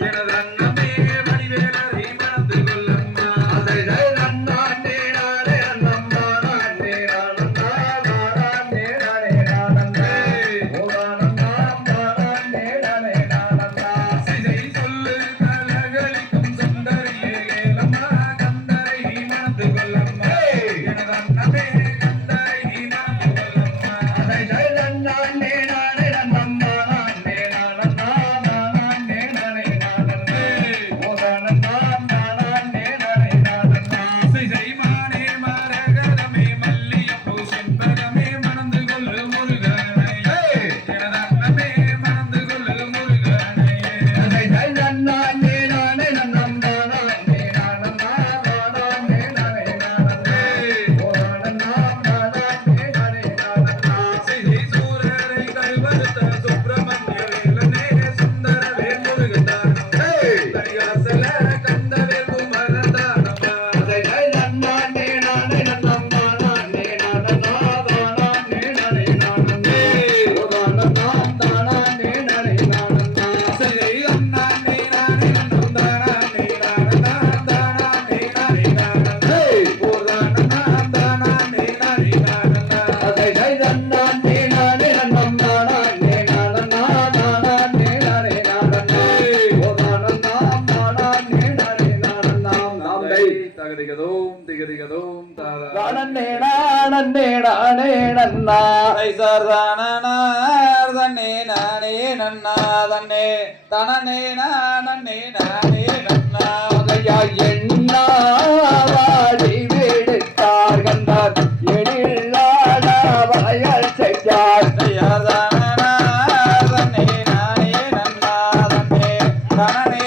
எனதன்னமே வடிவேலரை மணந்து கொள்ளம்மா நன்னாண்டே நானே நன்னம்மா நானே நானன்னா நானே நானே நானன்னா ஓதானன்னாம் தானே நானே நானன்னா சிதை சொல்லு கலகளிக்கும் சுந்தரியே கேலம்மா கந்தரை மணந்து கொள்ளம்மா எனதன்னமே கந்தரை மணந்து கொள்ளம்மா நன்னாண்டே நானே நன்னம்மா நானே நானன்னா நானே நானே நானன்னா ஓதானன்னாம் தானே நானே நானன்னா செய்மானே மரகதமே மல்லியப்பூ செண்பகமே மணந்து கொள்ளு முருகனை எனதன்னமே மணந்து கொள்ளு முருகனை நன்னாண்டே நானே நன்னம்மா நானே நானன்னா நானே நானே நானன்னா ஓதானன்னாம் தானே நானே நானன்னா செய்தி சூரரை கல்வருத்த சுப்பிரமணிய வேலனே சுந்தரவே முருகதானே தரிகாசல கந்தவே குமரதானமா நன்னாண்டே நானே நன்னம்மா நானே நானன்னா நானே நானே நானன்னா ஓதானன்னாம் தானே நானே நானன்னா செய்தி அண்ணானே நானே நந்தானே நானனா தானே நானே நானனா ஓதானனா தானே நானே நானனா நன்னாண்டே நானே நன்னம்மா நானே நானன்னா நானே நானே நானன்னா ஓதானன்னாம் தானே நானே நானன்னா நாம்தை தகதிகதோம் திகதிகதோம் தாதா நானே நானே நானே நன்னா சார்தானார் தன்னே நானே நன்னா தன்னே தனனே நானே நானே நன்னா அதையா எண்ணா வாடி வீடுத்தார் கண்டார் எழிலாட வளையல் செய்யார் சார்தானார் தன்னே நானே நன்னா தன்னே தனனே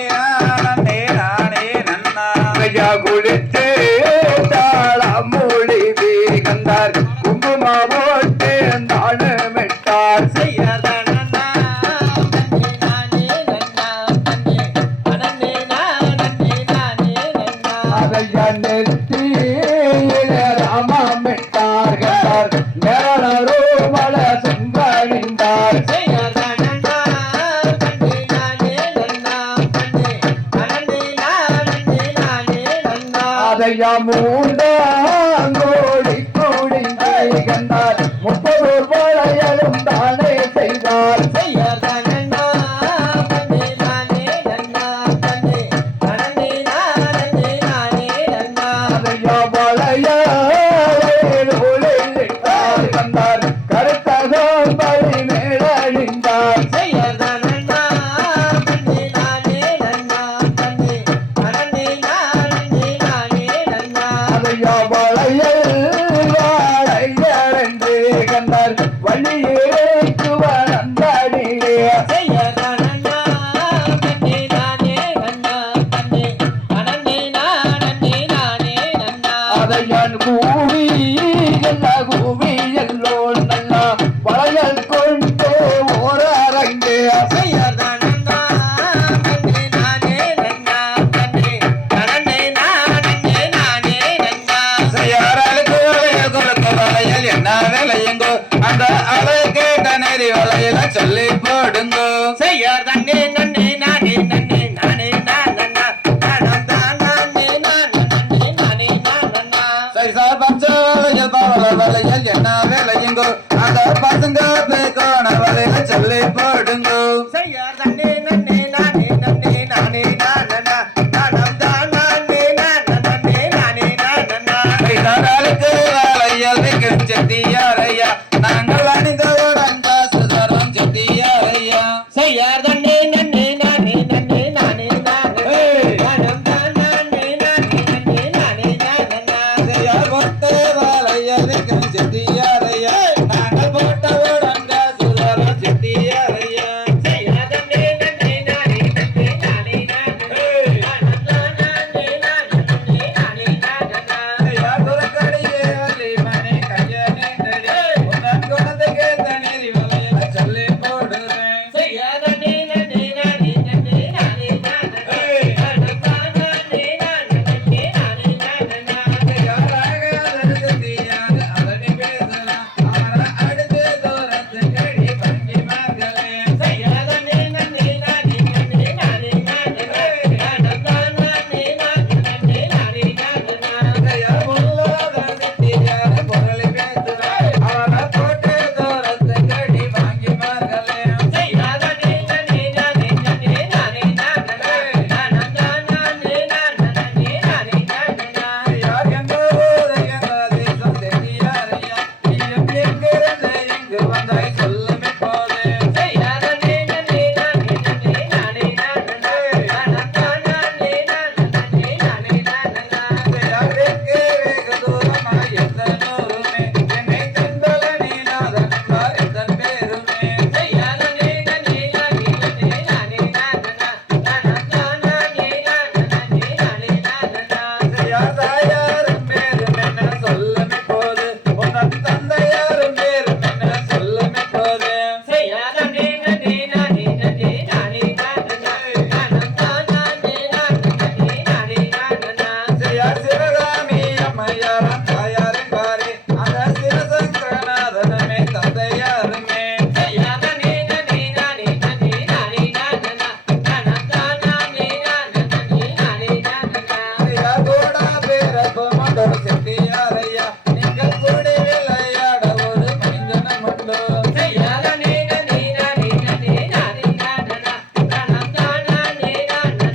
நானே நன்னா அதையா குளித்து தாளம் மூடி கண்டார் குங்கும போட்டு தானமிட்டார் அதையா நெத்தியில ராமமிட்டார் கண்டார் நேரோ மல சென்றார் அதையா மூண்டாங்கோடி கூடி கண்டார் 30 வளையலும் தானே செய்தார் அதையா வளையல் ஒளியிட்டார் கண்டார் கருத்தகம் பலி மேலணிந்தார் அதையா மேலையங்கோ அந்த அலை கேட்ட நெறி வலையில சொல்லி போடுங்கோ செய்யார் தண்ணே நன்னே நானே நன்னே நானே நானண்ணா நானம் தான் நானே நானே நானே நானண்ணா சைசார் பச்ச வலையில் பவள வலையில் என்ன வேலையங்கோ அந்த பசங்க பேக்கோண வலையில சொல்லி போடுங்கோ செய்யார் தண்ணே நன்னே நானே நன்னே நானே நானண்ணா நானம் தான் நானே நானே நானே நானண்ணா சைசாராளுக்கு வலையில் வைக்கும் செட்டியாரையா நாங்கள் அணிந்தவுடன் காசு தரும் செட்டியாரையா செய்யார் தண்ணே நன்னே நானே நன்னே நானே நானே நானம் தான் நானே நானே நானே நானண்ணா செய்யார் பொட்டு வலையில் வைக்கும் செட்டியாரையா நாங்கள் போட்டவுடன் காசு தரும் செட்டியாரையா செய்யார் தண்ணே நன்னே நானே நன்னே நானே நானே நானம் தான் நானே நானே நானே நானண்ணா செய்யார் துறக்கடியே வள்ளி மணி கையனே உன் குழந்தைக்கு தண்ணீர் வலையில சொல்லி போடுறேன் செய்யார் தண்ணே நன்னே நானே நன்னே நானே நானே நானம் தான் நானே நானே நானே நானண்ணா செய்யார் தண்ணே நன்னே நானே நன்னே நானே நானே நானம் தான் நானே நானே நானே நானண்ணா செய்யார் தண்ணே நன்னே நானே நன்னே நானே நானே நானம் தான் நானே நானே நானே நானண்ணா செய்யார் தண்ணே நன்னே நானே நன்னே நானே நானே நானம் தான் நானே நானே நானே நானண்ணா செய்யார் தண்ணே நன்னே நானே நன்னே நானே நானே நானம் தான் நானே நானே நானே நானண்ணா செய்யார் தண்ணே நன்னே நானே நன்னே நானே நானே நானம் தான் நானே நானே நானே நானண்ணா சிவகாமி அம்மையாரம் தாயாரின் பாரி அந்த சிவசங்கரநாதனமே தந்தையாருமே செய்யார் தண்ணே நன்னே நானே நன்னே நானே நானே நானம் தான் நானே நானே நானே நானண்ணா கூட பேரப்பு மண்டல செட்டியாரையா நீங்கள் கூடி விளையாட ஒரு மைந்தனம் உண்டோ செய்யார் தண்ணே நன்னே நானே நன்னே நானே நானே நானம் தான் நானே நானே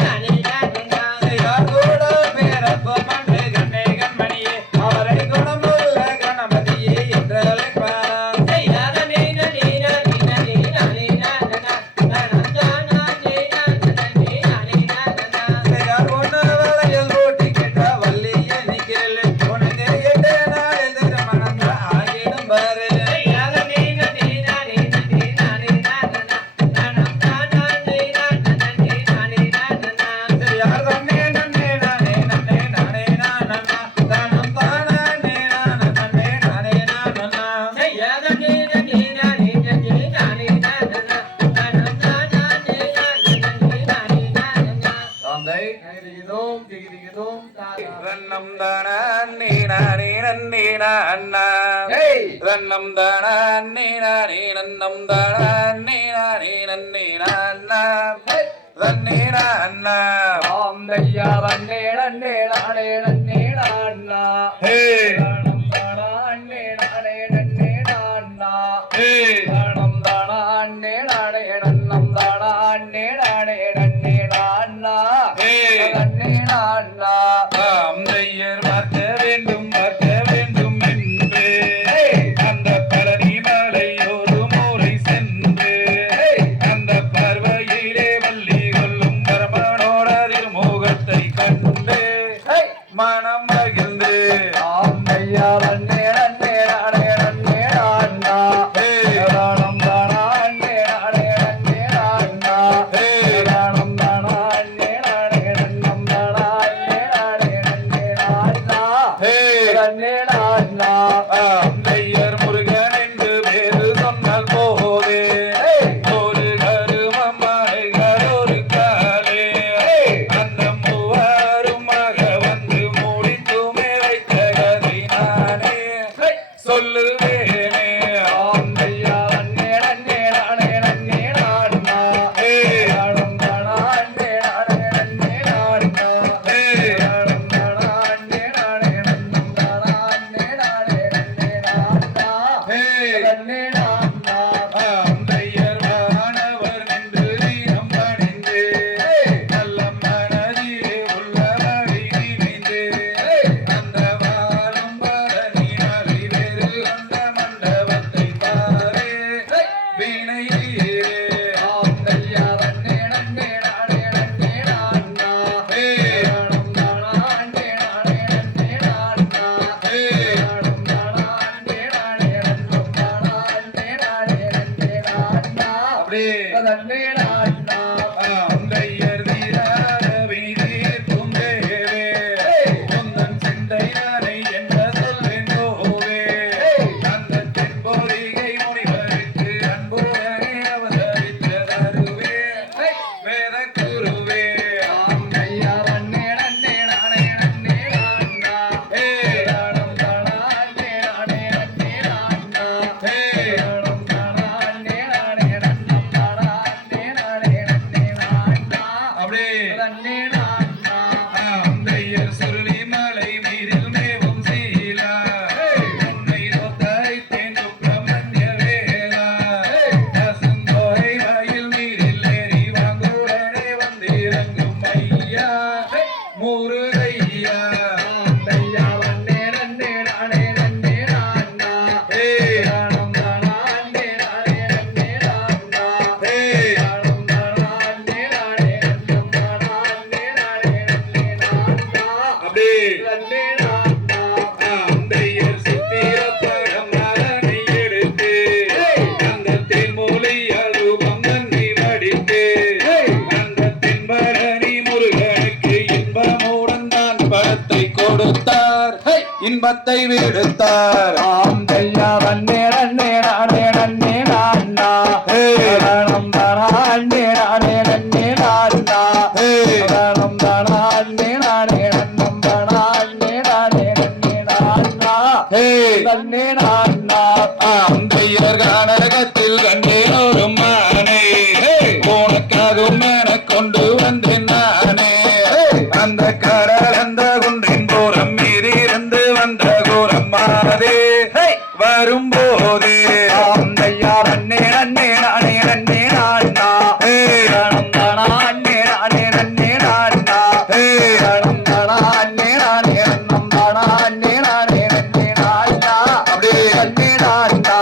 நானே நானண்ணா கூட பேரப்பு மண்டே கண்ணேகன் மணியே அவரை குணமுள்ள கணபதியே என்று அழைப்பாராம் செய்யார் தண்ணே நன்னே நானே நன்னே நானே நானம் தான் நானே நானே நானே நானண்ணா ஒன்று வரையில் ஓட்டி கேட்ட வள்ளியே நீ கேளு உனக்கு 8 நாள் திருமணம் ஆகிடும் பாரு செய்யார் தண்ணே நன்னே நானே நன்னே நானே நானம் தான் நானே நானே நானே நானண்ணா யார் தன்னே நன்னே நானே நன்னே நானே நானண்ணா தானம் தானே நானே நன்னே நானே நானண்ணா செய்யார் தண்ணே நன்னே நானே நன்னே நானே நானம் தான் நானே நானே நானண்ணா தந்தை திகிதிகிதோம் திகிதிகிதோம் ரன்னம் தானே நானே நன்னே நானண்ணா ஏய் ரன்னம் தானே நானே நன்னம் தானே நானே நன்னே நானண்ணா ரன்னே நானண்ணா ஆம் தையா வன்னே நன்னே நானே நன்னே நான்னா ஹே தானம் தானா அண்ணே நானே நன்னே நான்னா ஹே தானம் தானா அண்ணே நானே நன்னம் தானா அண்ணே நானே நன்னே நான்னா ஹே நன்னே நான்னா ஐயர் பார்க்க வேண்டும் என்று அந்த பழனி மலை ஒரு முறை சென்று அந்த பார்வையிலே வள்ளி கொள்ளும் பரமனோட திருமுகத்தை கண்டு மனம் மகிழ்ந்து ஆம் தையா வன்னே நன்னே நானே நன்னே நான்னா நன்னே நான்னா அந்தையர் வீராத வீதியில் பூந்தேவே உந்தன் சிந்தை நானை என்ன சொல்வேன் கோவே அந்த தென்பொறிகை முனிவருக்கு அன்புடனே அவதரித்த தருவே வேத குருவே ஐயா நன்னே நன்னே நானே நன்னே நான்னா தானம் தானே நானே நன்னே நான்னா தானம் தானே நானே நன்னம் தானே நானே நன்னே நான்னா அப்படியே நன்னே நான்னா அந்தையர் சுருளி மலை நீரில் மேவும் சீலா உன்னை நோத்தரித்தேன் சுப்பிரமணிய வேலா பசுந்தோரை வயல் நீரில் ஏறி வாங்குடனே வந்திறங்கும் ஐயா முருகையா ஐயா நன்னே நன்னே நானே நன்னே நான்னா தானம் தானே நானே நன்னே நான்னா தானம் தானே நானே நன்னம் தானே நானே நன்னே நான்னா அப்படியே நன்னே நான்னா அந்தையர் சித்திரப்படம் நலனை எடுத்து அந்த தென்மொழி அழுவம் நன்றி வடித்து அந்த தென்பழனி முருகனுக்கு இன்பமுடன் தான் பழத்தை கொடுத்தார் இன்பத்தை விடுத்தார் ஐயா நன்னே நன்னே நானே நன்னே நான்னா தானம் தானே நானே நன்னே நான்னா தானம் தானே நானே நன்னம் தானே நானே நன்னே நான்னா நன்னே நான்னா அந்தையர் கானகத்தில் கண்டேன் ஒரு மானே உனக்காகவும் என கொண்டு வந்தேன் நானே அந்த கடல் அந்த குன்றின் கோரம் மீறிருந்து வந்த கோரம் மாதே வரும்போதே ஐயா நன்னே நன்னே நானே நன்னே நான்னா தானம் தானே நானே நன்னே நான்னா தானம் தானே நானே நன்னம் தானே நானே நன்னே நான்னா அப்படியே நன்னே நான்னா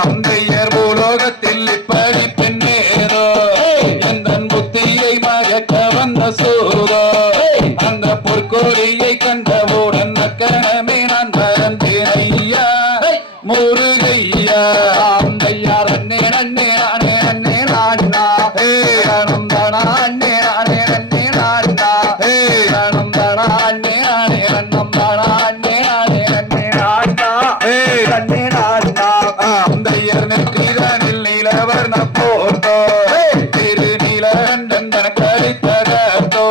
அந்தையர் பூலோகத்தில் இப்படி பெண்ணேதோ எந்த புத்தியை மயக்க வந்த சூதோ அந்த பொற்கோழியை கண்டவுடன் அக்கணமே நான் மறந்தேன் ஐயா முருகையா ஐயா நன்னே நன்னே நானே நன்னே நான்னா தானம் தானே நானே நன்னே நான்னா தானம் தானே நானே நன்னம் தானே நானே நன்னே நான்னா நன்னே நான்னா அந்தையர் நெற்றிதனில் நீலவர்ண போர்த்தோ திரு நீலகண்டன் தனக்களித்ததோ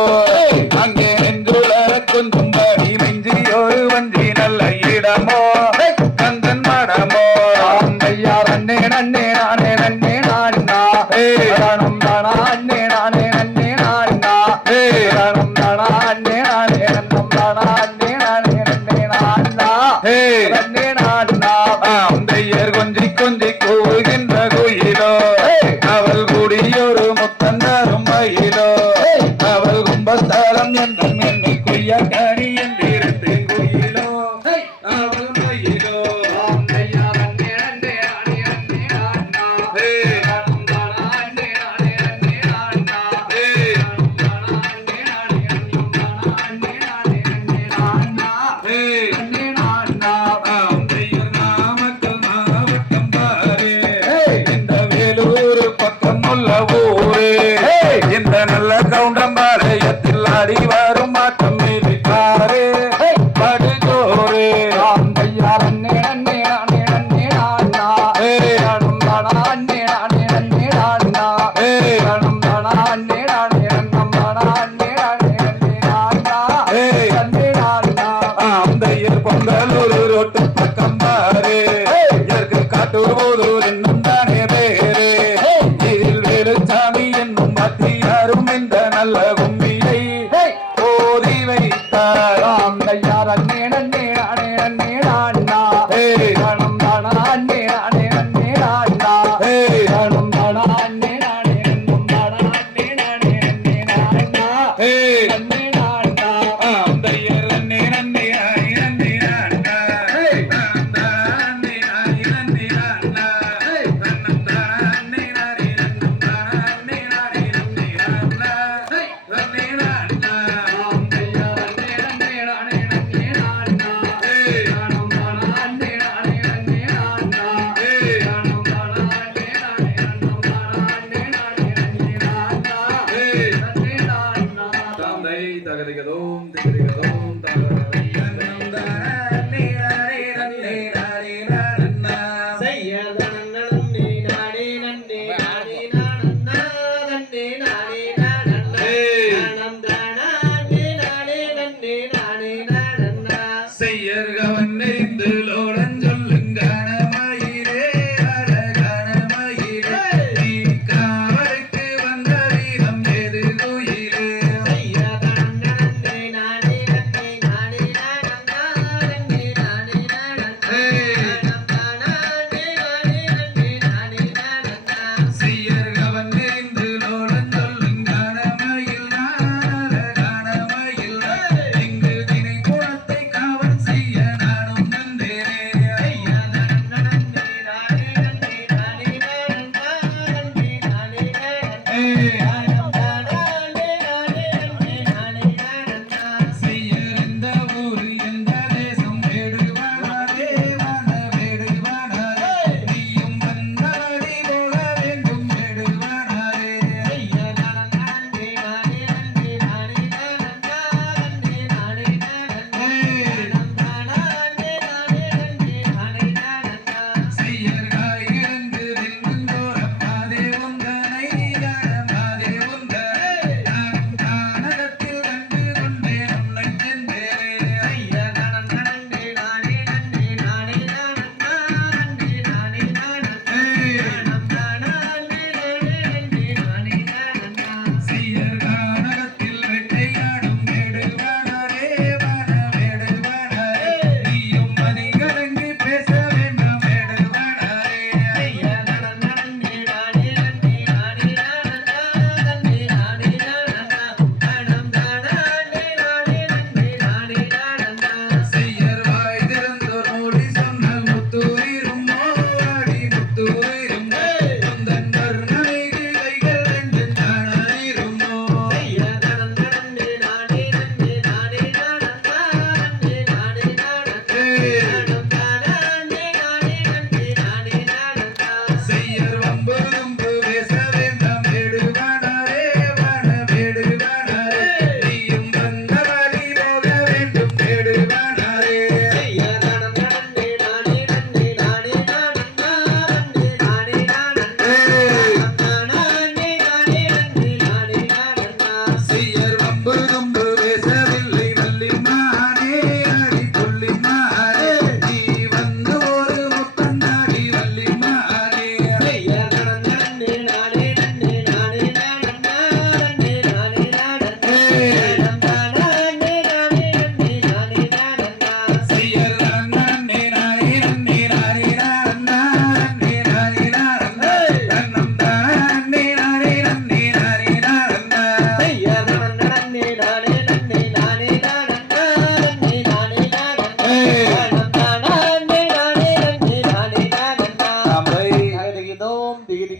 அங்கே நெஞ்சுளர கொஞ்சும்படி மிஞ்சி ஒரு வஞ்சி நல்ல இடமோ கந்தன் மடமோ ஐயா நன்னே நன்னே நானே நன்னே நான்னா தானம் தானே நானே நன்னே நான்னா தானம் தானே நானே நன்னம் தானே நானே நன்னே நான்னா நன்னே நான்னா அந்தையர் கொஞ்சி கொஞ்சி கூறுகின்ற குயிலோ அவள் குடியொரு முத்தந்தரும் மயிலோ அவள் கும்பஸ்தலம் என்றும் என்னை குய்ய கனி என்றிருத்து குயிலோ அவள் மயிலோ ஐயா நன்னே நன்னே நானே நன்னே நான்னா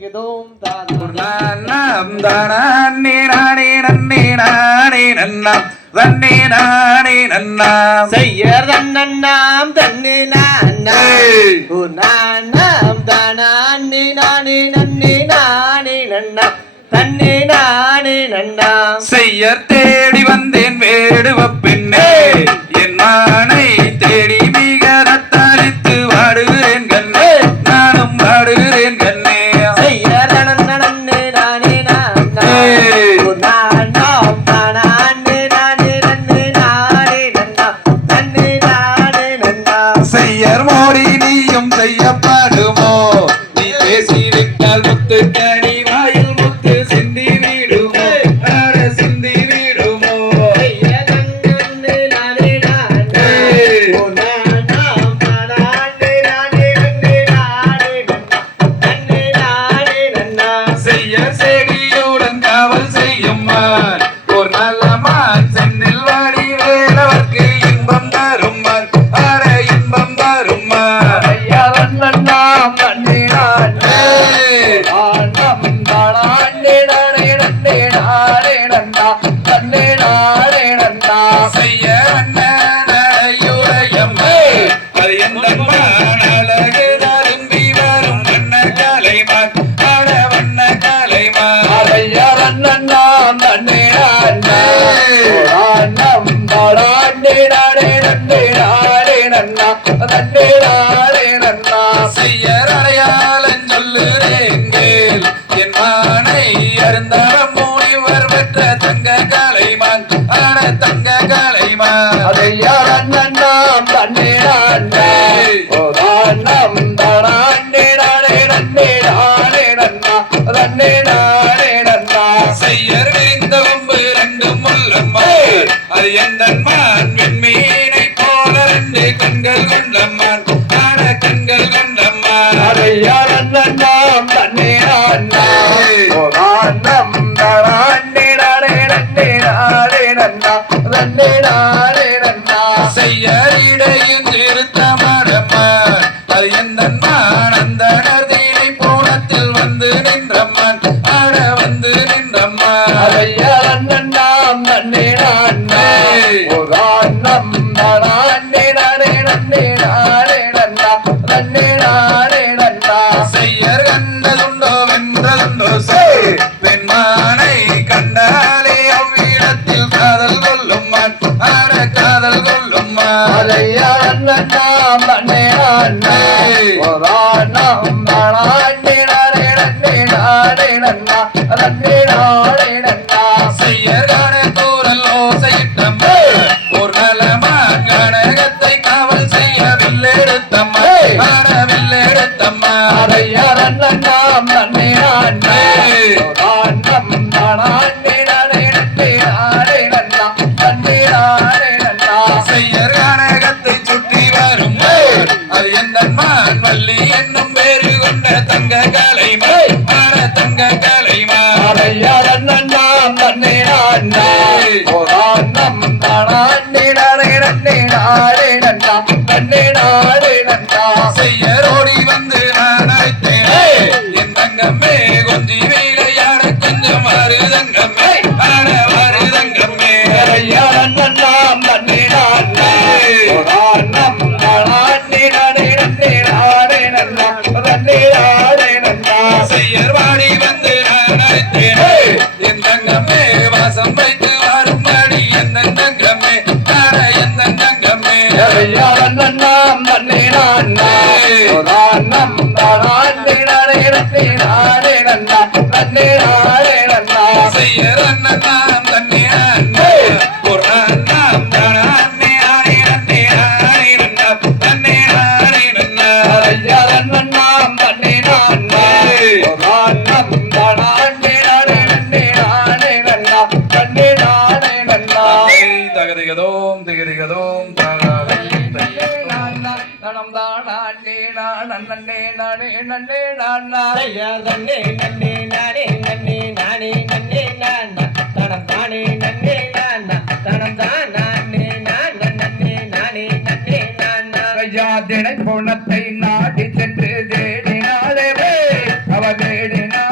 தகதிகதோம் தானா நன்னாம் தானே நானே நன்னே நானே நன்னாம் தன்னே நானே நன்னாம் செய்யர் தன்னன்னாம் தன்னே நானா நானாம் தானே நானே நன்னே நானே நன்னா தன்னே நானே நன்னா செய்யர் தேடி வந்தேன் வேடுவ பெண்ணே என் மானை தேடி மிக ரத்தளித்து வாடுகிறேன் கண்ணே நானும் வாடுகிறேன் கண்ணே செய்யர் தன்னே நானே நானா நானாம் தானே நானே நன்னே நானே நன்னா தன்னே நானே நன்னா செய்யர் மோடி நீயும் செய்யப்படுமோ நீ பேசிவிட்டால் முத்து கனி வாயில் முத்து சிந்தி விடுமோ அட சிந்தி விடுமோ செய்யர் தன்னே நானே நானா நானாம் தானே நானே நன்னே நானே நன்னா தன்னே நானே நன்னா செய்யர் செடியுடன் காவல் செய்யுமான் ஒரு நல்ல மான் சென்னில் வாடி வேலவர்க்கு இன்பம் தருமான் அட இன்பம் தருமான் ஐயவண்ணாம் நன்னே நானே ஆனம் தானே நானே நன்னே நானே நன்னா தன்னே நானே நன்னா செய்யர் அண்ணனையுடையம்மா அது எந்த அழகு தரும்பி வரும் வண்ண கலைமான் அட வண்ண கலைமான் ஐயவண்ணாம் நன்னே நானே ஆனம் தானே நானே நன்னே நானே நன்னா தன்னே நானே நன்னா செய்யர் அடையாளம் சொல்லுறேங்கேல் என் மானை அருந்தவம் முனிவர் பெற்ற தங்க கலைமான் அட தங்க கலைமான் ஐயவண்ணாம் நன்னே நானே ஆனம் தானே நானே நன்னே நானே நன்னா தன்னே நானே நன்னா செய்யர் விரிந்த கொம்பு ரெண்டும் உள்ளம்மா அது எந்த மான் வெண்மீனை போல ரெண்டு கண்கள் கொண்டம்மான் அட கண்கள் கொண்டம்மான் ஐயவண்ணாம் நன்னே நானே ஆனம் தானே நானே நன்னே நானே நன்னா தன்னே நானே நன்னா செய்யர் இடையும் திருத்தமாடம்மான் அது எந்த மான் அந்த நர்தீனை போனத்தில் வந்து நின்றம்மான் அட வந்து நின்றம்மான் ஐயவண்ணாம் நன்னே நானே ஆனம் தானே நானே நன்னே நானே நன்னா தன்னே நானே நன்னா செய்யர் கண்டதுண்டோ வென்றதுண்டோ பெண்மானை கண்டாலே அவ்விடத்தில் காதல் கொள்ளும்மான் ஆட காதல் கொள்ளும்மான் ஐயவண்ணாம் நன்னே நானே ஆனம் தானே நானே நன்னே நானே நன்னா தன்னே நானே நன்னா செய்யர் காண கூறல் ஓசையிட்டம்மா ஒரு நலமான் கனகத்தை காவல் செய்ய வில்லெடுத்தம்மா ஆட வில்லெடுத்தம்மா ஐயவண்ணாம் நன்னே நானே ஆனம் தானே நானே நன்னே நானே நன்னா தன்னே நானே நன்னா செய்யர் கனகத்தை சுற்றி வரும் அது எந்த மான் வள்ளி என்னும் வேறு கொண்ட தங்க கலைமான் ஆட தங்க கலைமான் ஐயவண்ணாம் நன்னே நானே ஆனம் தானே நானே நன்னே நானே நன்னா தன்னே நானே நன்னா செய்யர் ஓடி வந்து நான் அழைத்தேனே என் தங்கம்மே கொஞ்சி விளையாட கொஞ்சம் மாறு தங்கம்மே ஆட மாறு தங்கம்மே ஐயவண்ணாம் நன்னே நானே ஆனம் தானே நானே நன்னே நானே நன்னா தன்னே நானே நன்னா செய்யர் வாடி வந்து நான் அழைத்தேனே என் தங்கம்மே வாசம் வைத்து வாரும்படி எந்த தங்கம்மே ஆட எந்த தங்கம்மே ஐயவண்ணாம் நன்னே நானே ஆனம் தானே நானே நன்னே நானே நன்னா தன்னே நானே நன்னா செய்யர் அண்ணன் நாம் தன்னே அண்ணே ஒரு அண்ணாம் தானே ஆனே நன்னே ஆனே நன்னா தன்னே ஆனே நன்னா ஐயவண்ணாம் நன்னே நானே ஆனம் தானே நானே நன்னே நானே நன்னா தன்னே நானே நன்னா தகதிகதோம் திகதிகதோம் நனம் தானே நன்னே நானே நன்னே நானா செய்யர் தன்னே நன்னே நானே நன்னே நானே நன்னே நானா தனம் தானே நன்னே நானா தனம் தானே நானா நன்னே நானே நன்னே நானா தினை பொணத்தை நாடி சென்று தேடினாலே அவ தேடினாள்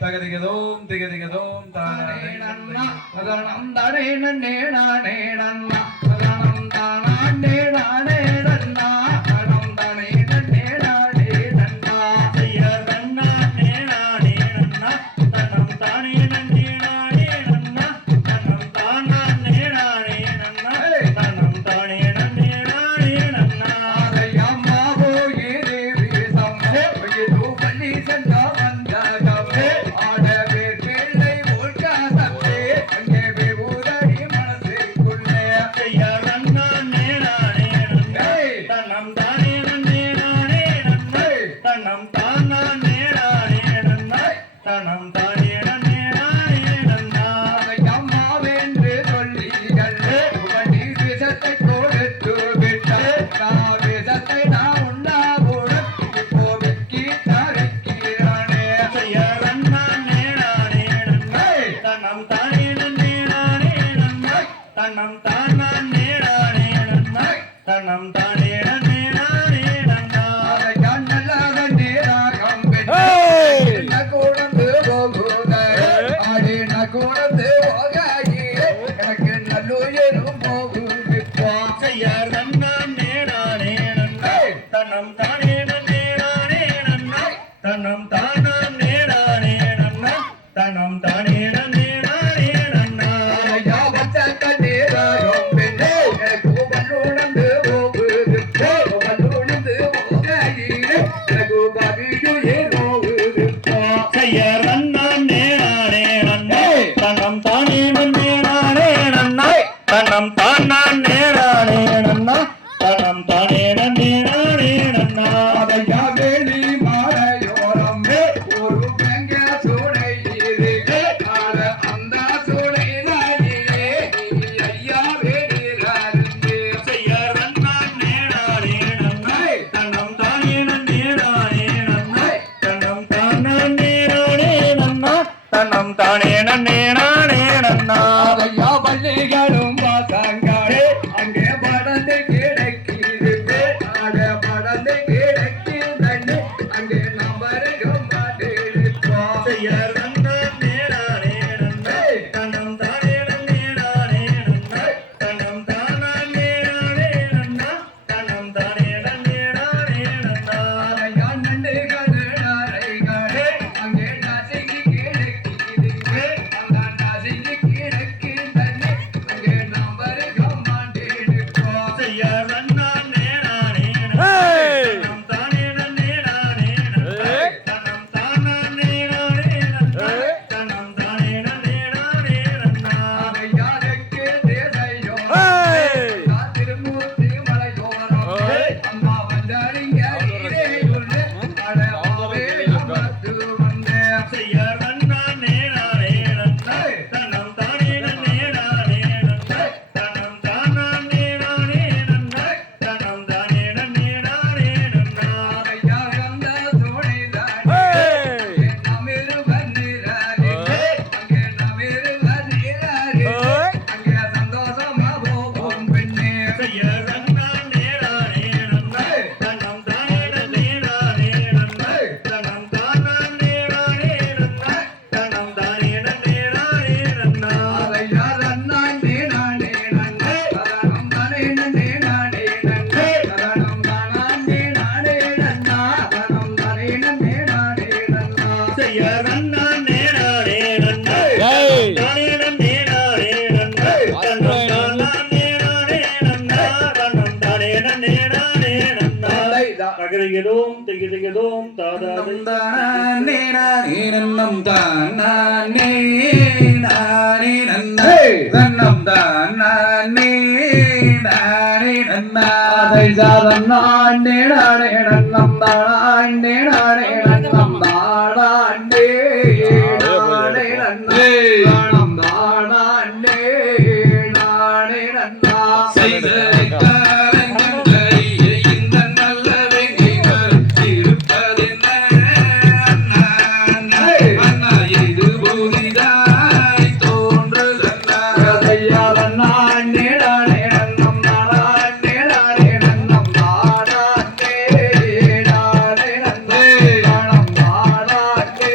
தகதிகதோம் திகதிகதோம் தானே நன்னா தனம் தானே நன்னே நானே நன்னா தனம் தானே நானே நன்னா தனம் தானே நன்னே நானே நன்னா ஐயா நன்னா நேனானே நன்னா தனம் தானே நன்னே நானே நன்னா தனம் தானா நேனானே நன்னா தனம் தானே நன்னே நானே நன்னா அம்மாவோ ஏதேவி சம்மே இது பள்ளி சென்ற வந்தகமே ஆடவே பிள்ளை உள்காசமே அங்கே ஊதடி மனசுக்குள்ளே ஐயா நன்னா நேனானே நன்னா தனம் தானே நன்னே நானே நன்னா தனம் தானா நேனானே நன்னா தனம் தானே நன்னே நானே நன்னா அம்மாவென்று சொல்லிகள் உடனே விஷத்தை கொடுத்து விட்டார் நான் விஷத்தை நான் உண்ணாவோட இப்போ வெக்கி தரிக்கிறானே ஐயா நன்னா நேனானே நன்னா தனம் தானே நன்னே நானே நன்னா தனம் தானா நேனானே நன்னா தனம் தானே நன்னே நானே நன்னா நல்ல நேராகம் என்ன கூடந்து போகுத ஆடின கூடந்து போகாயே எனக்கு நல்லுயரும் போகுதிப்பா ஐயா நன்னா நேனானே நன்னா தனம் தானே நன்னே நானே நன்னா தனம் தானா நேனானே நன்னா தனம் தானே நன்னே நானே நன்னா ஐயா நன்னா நேனானே நன்னா தனம் தானே நன்னே நானே நன்னா தனம் தானா நேனானே நன்னா தனம் தானே நன்னே நானே நன்னா ஐயா நன்னா நேனானே நன்னா தனம் தானே நன்னே நானே நன்னா தனம் தானா நேனானே நன்னா தனம் தானே நன்னே நானே நன்னா பள்ளிகளும் பாசங்களே அங்கே படந்து கிடக்கிறது ஆட படந்து கிடக்கிறது அங்கே நம்பருக்கும் மாட்டிருப்போம் ஐயா நன்னா நேனானே நன்னா தனம் தானே நன்னே நானே நன்னா தனம் தானா நேனானே நன்னா தனம் தானே நன்னே நானே நன்னா அங்கே நாசிக்கு கிடக்கிறது அந்த நாசிக்கு கிடக்கிறது அங்கே நம்பருக்கும் மாட்டிருப்போம் ஐயா நன்னா நேனானே நன்னா தனம் தானே நன்னே நானே நன்னா தனம் தானா நேனானே நன்னா தனம் தானே நன்னே நானே நன்னா யாருக்கு தேசையோ திருமூர்த்தி மலையோரம் அம்மா வந்தாரிங்க ஐயா நன்னா நேனானே நன்னா தனம் தானே நன்னே நானே நன்னா தனம் தானா நேனானே நன்னா தனம் தானே நன்னே நானே நன்னா ஐயா நன்னா நேனானே நன்னா தனம் தானே நன்னே நானே நன்னா தனம் தானா நேனானே நன்னா தனம் தானே நன்னே நானே நன்னா ஐயா நன்னா நேனானே நன்னா தானே நன்னே நானே நன்னா தனம் தானா நேனானே நன்னா தனம் தானே நன்னே நானே நன்னா தகதிகதோம் திகதிகதோம் தாதாதை நன்னம் தானே நானே நன்னா நன்னம் தானே நானே நன்னா நானே நானே நன்னம் தானே நானே நன்னம் தானே நானே நன்னே தானம் தானே நானே நன்னா செய்த காரங்கள் அறிய இந்த நல்லவை நீவர் இருப்பதென்ன அண்ணா அண்ணா அண்ணா இது புதிதாய் தோன்றுதல்லா நானே நானே நன்னம் தானே நானே நன்னம் தானே நானே நன்னே தானம் தானே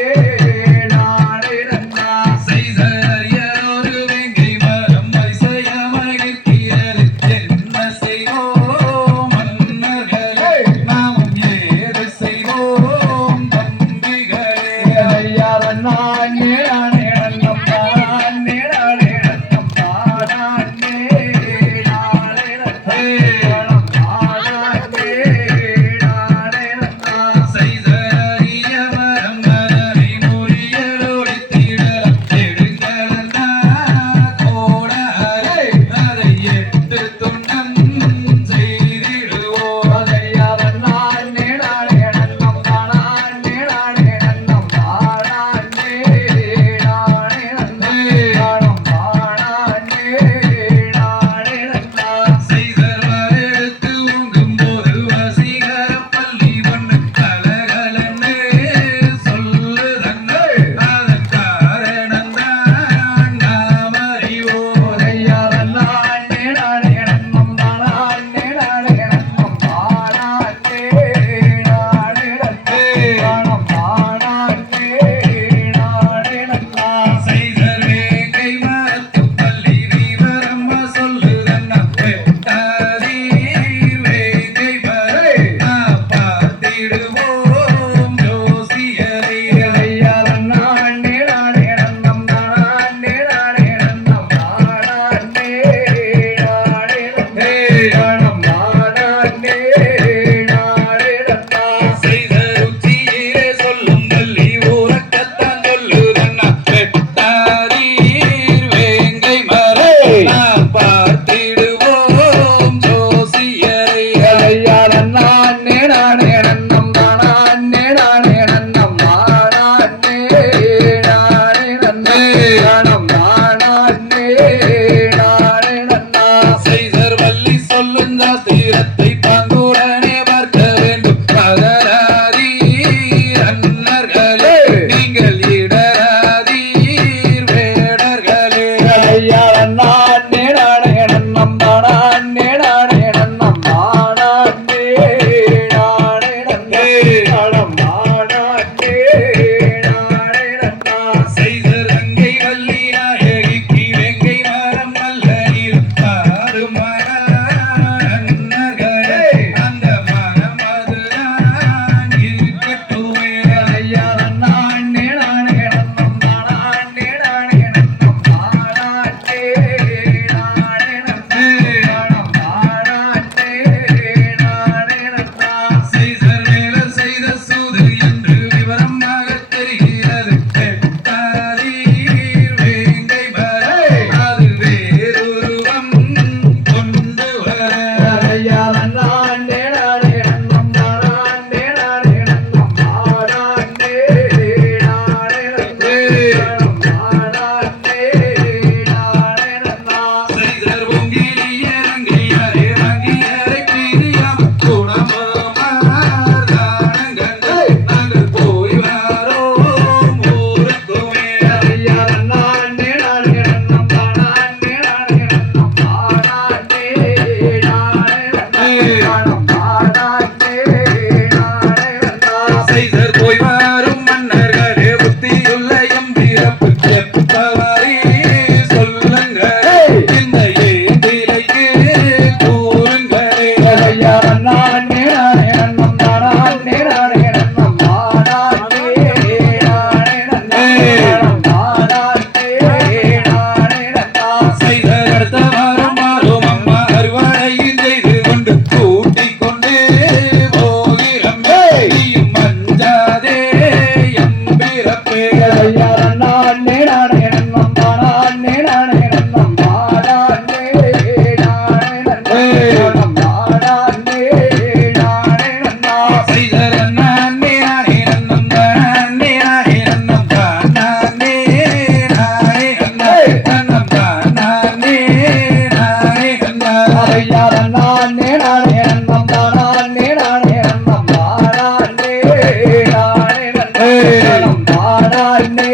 நானே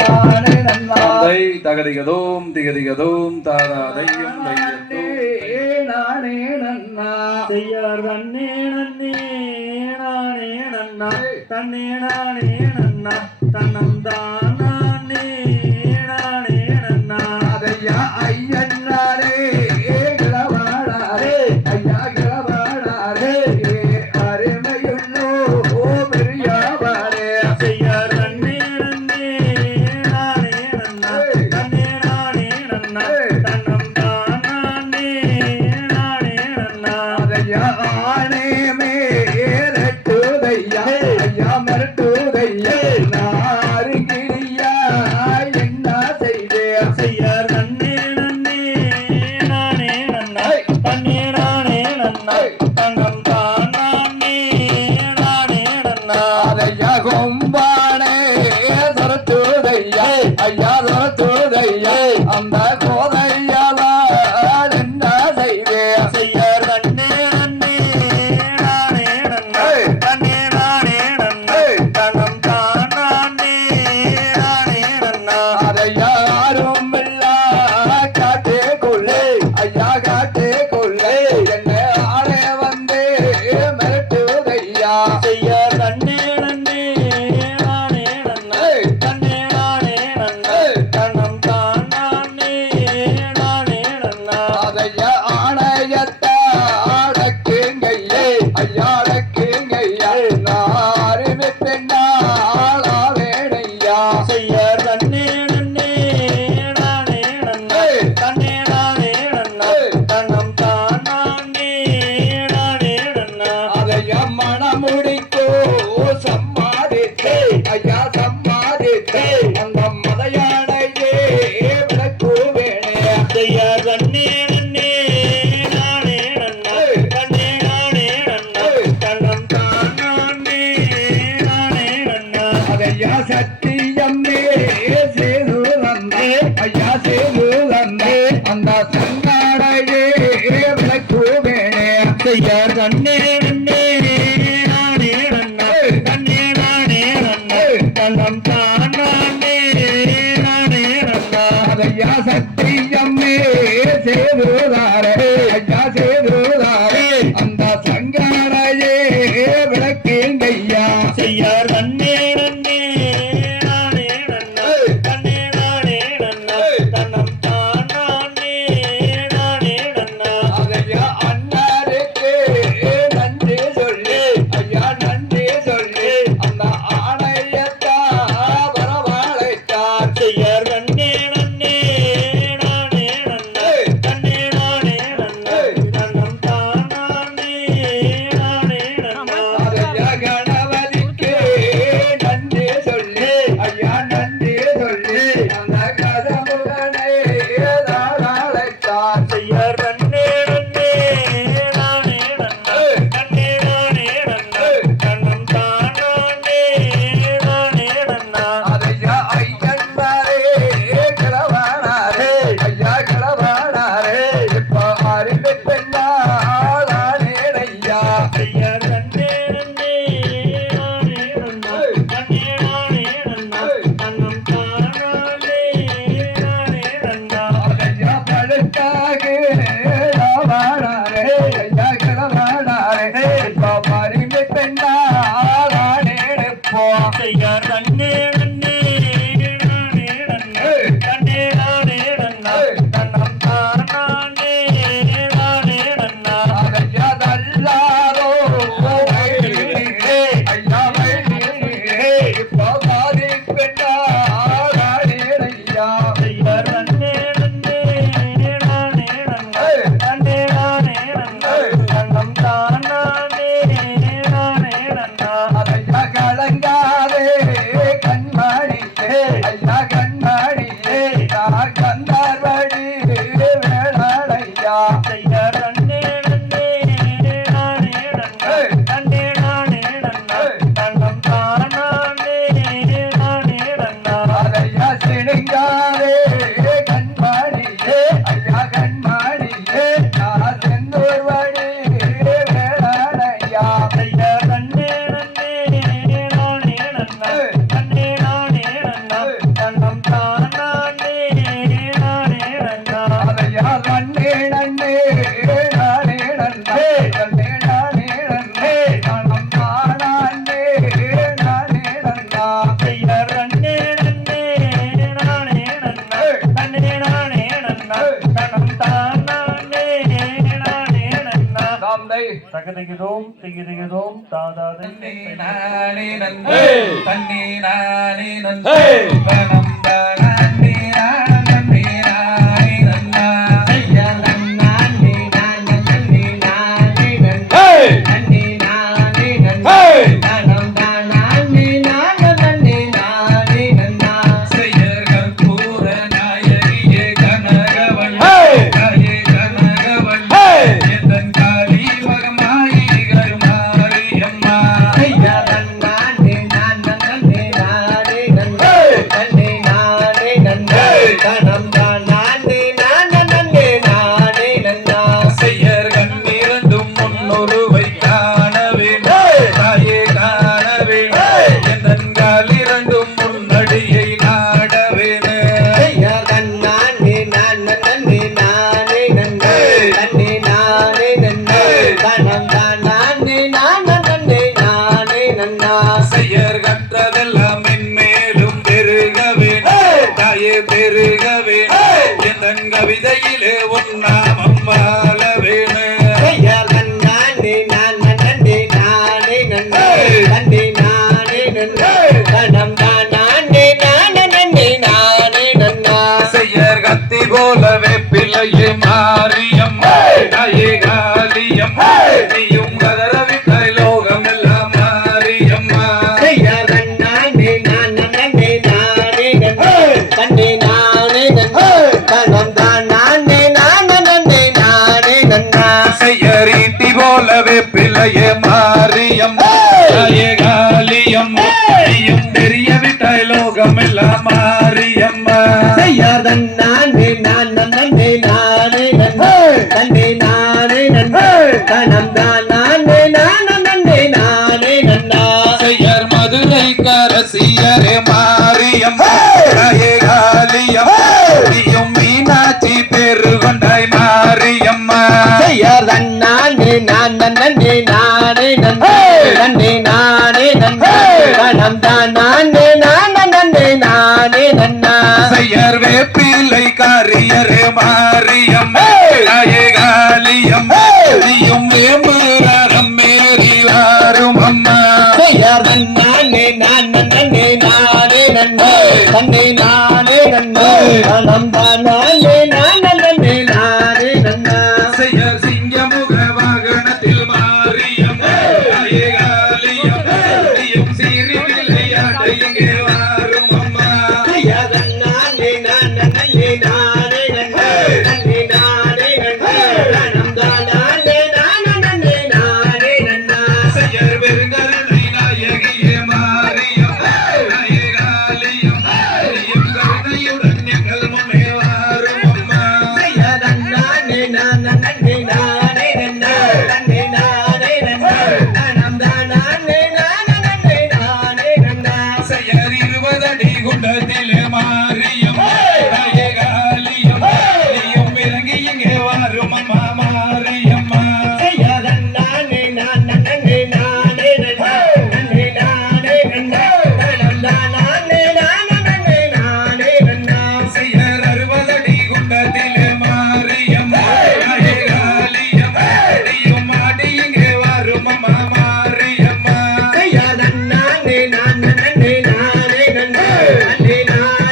நானே நன்னா தை தகதிகதோம் திகதிகதோம் தாதாதையும் தையத்தோம் நானே நன்னா செய்யார் தன்னே நன்னே நானே நன்னா தன்னே நானே நன்னா தன்னம் தான் நானே நானே நன்னா அதையா ஐயன்னாரே கிழவாடாரே ஐயா கிழவாடாரே அருமையுள்ளோ பெரியாவாரே செய்யார் தன்னே நன்னே நானே நன்னா தன்னே நானே நன்னா தன்னம் தான் நானே நானே நன்னா அதையா ஆனே மேரட்டுதையா ஐயா மிரட்டுதையா நாருங்கிரியா என்ன செய்தே செய்யார் தன்னே நன்னே நானே நன்னா தன்னே நானே நன்னா தன்னம் தான் நானே நானே நன்னா அதையா கொம்பானே துரத்துதையா ஐயா துரத்துதையா அந்த கோதையாலா என்ன செய்தே செய்யார் தன்னே நன்னே நானே நன்னா தன்னே நானே நன்னா தன்னம் தான் நானே நானே நன்னா அதையா யாரும் இல்லா காட்டுக்குள்ளே ஐயா காட்டுக்குள்ளே என்ன ஆளே வந்து மிரட்டுதையா செய்யார் தன்னே நன்னே நானே நன்னா தன்னே நானே நன்னா தன்னம் தான் நானே நானே நன்னா அதையா ஆணையத்தா அடக்குங்கையே ஐயா அடக்குங்கையா நாருமே பெண்ணாளா வேணையா செய்யார் தன்னே நன்னே நானே நன்னா தன்னே நானே நன்னா தன்னம் தான் நானே நானே நன்னா அதையா மணமுடிக்கோ சம்மாதித்தே ஐயா சம்மாதித்தே அந்த மதையானையே விளக்கு வேணே செய்யார் தன்னே நன்னே நானே நன்னா தன்னே நானே நன்னா தன்னம் தான் நானே நானே நன்னா அதையா சத்தியம்மே சேது வந்தே ஐயா சேது வந்தே அந்த சங்காடையே விளக்கு வேணே செய்யார் தன்னே நன்னே நானே நன்னா தன்னே நானே நன்னா தன்னம் தான் நானே நானே நன்னா அதையா சத்தியம்மே சேதுதாரே ஐயா சேதுதாரே அந்த சங்காடையே விளக்குங்கய்யா செய்யார் தன்னே நன்னே நானே நன்னா தன்னே நானே நன்னா தன்னம் தான் நானே நானே நன்னா அதையா அண்ணாருக்கு நன்றி சொல்லு ஐயா நன்றி சொல்லு அந்த ஆணையத்தா குழந்தை தகதிகிதோம் திகிதிகிதோம் தாதாதை நானே நன்றே தன்னே நானே நன்றே வனம் தானே நானே நானே நன்னா ஐயா நன்னானே நானே நானே நன்னா நன்னே நானே நன்னா தனம் தானே நானே நானே நன்னா செய்யர் கற்பூர நாயகியே கனகவள்ளி தாயே கனகவள்ளி எந்தன் காளி மகமாயி கருமாரியம்மா ஐயா நன்னானே நானே நானே நன்னா நன்னே நானே நன்னா தனம் தானே நானே நானே நன்னா செய்யர் கண்ணிரண்டும் முன்னொருவை காண வேண்டும் தாயே காண வேண்டும் எந்தன் காலிரண்டும் முன்னடியை நாட வேண்டும் ஐயா நன்னானே நானே நானே நன்னா நன்னே நானே நன்னா தனம் தானே நானே நானே நன்னா செய்யர் கற்றதெல்லாம் மென்மேலும் பெருக வேண்டும் தாயே பெருக வேண்டும் எந்தன் கவிதையிலே உன்னாமம் வாழ வேண்டும் ஐயா நன்னானே நானே நானே நன்னா நன்னே நானே நன்னா தனம் தானே நானே நானே நன்னா செய்யர் கத்தி போலவே பிள்ளையே மாரியம்மா தாயே காளியம்மா நீயும் கதறவிட்டாய் லோகம் எல்லாம் மாரியம்மா ஐயா நன்னானே நானே நானே நன்னா நன்னே நானே நன்னா தனம் தானே நானே நானே நன்னா செய்யர் ஈட்டி போலவே பிள்ளையே மாரியம்மா தாயே காளியம்மா நீயும் தெரிய விட்டாய் லோகம் எல்லாம் மாரியம்மா ஐயா நன்னானே நானே நானே நன்னா நன்னே நானே நன்னா தனம் தானே நானே நானே நன்னா செய்யர் மதுரை கரசியரே மாரியம்மா தாயே காளியம்மா நீயும் மீனாட்சி பேரு கொண்டாய் மாரியம்மா ஐயா நன்னானே நானே நானே நன்னா நன்னே நானே நன்னா தனம் தானே நானே நானே நன்னா செய்யர் வேப்பிலை காரியரே மாரியம்மா தாயே காளியம்மா நீயும் வேம்புரம் மேறி வாரும் அம்மா ஐயா நன்னானே நானே நானே நன்னா நன்னே நானே நன்னா தனம் தானே நானே நானே நன்னா செய்யர் சிங்கமுக வாகனத்தில் மாரியம்மா தாயே காளியம்மா நீயும் சீறி விளையாட இங்கே வாரும் அம்மா ஐயா நன்னானே நானே நானே நன்னா நன்னே நானே நன்னா தனம் தானே நானே நானே நன்னா செய்யர் வெறுங்கருணை நாயகியே மாரியம்மா தாயே காளியம்மா நீயும் கருணையுடன் எங்கள் முன்னே வாரும் அம்மா ஐயா நன்னானே நானே நானே நன்னா நன்னே நானே நன்னா தனம் தானே நானே நானே நன்னா செய்யர் 20 அடி குண்டத்திலே மாரியம்மா தாயே காளியம்மா நீயும் இறங்கி இங்கே வாரும் அம்மா மாரியம்மா ஐயா நன்னானே நானே நானே நன்னா நன்னே நானே நன்னா தனம் தானே நானே நானே நன்னா செய்யர் 60 அடி குண்டத்திலே மாரியம்மா தாயே காளியம்மா நீயும் ஆடி இங்கே வாரும் அம்மா மாரியம்மா ஐயா நன்னானே நானே நானே நன்னா நன்னே நானே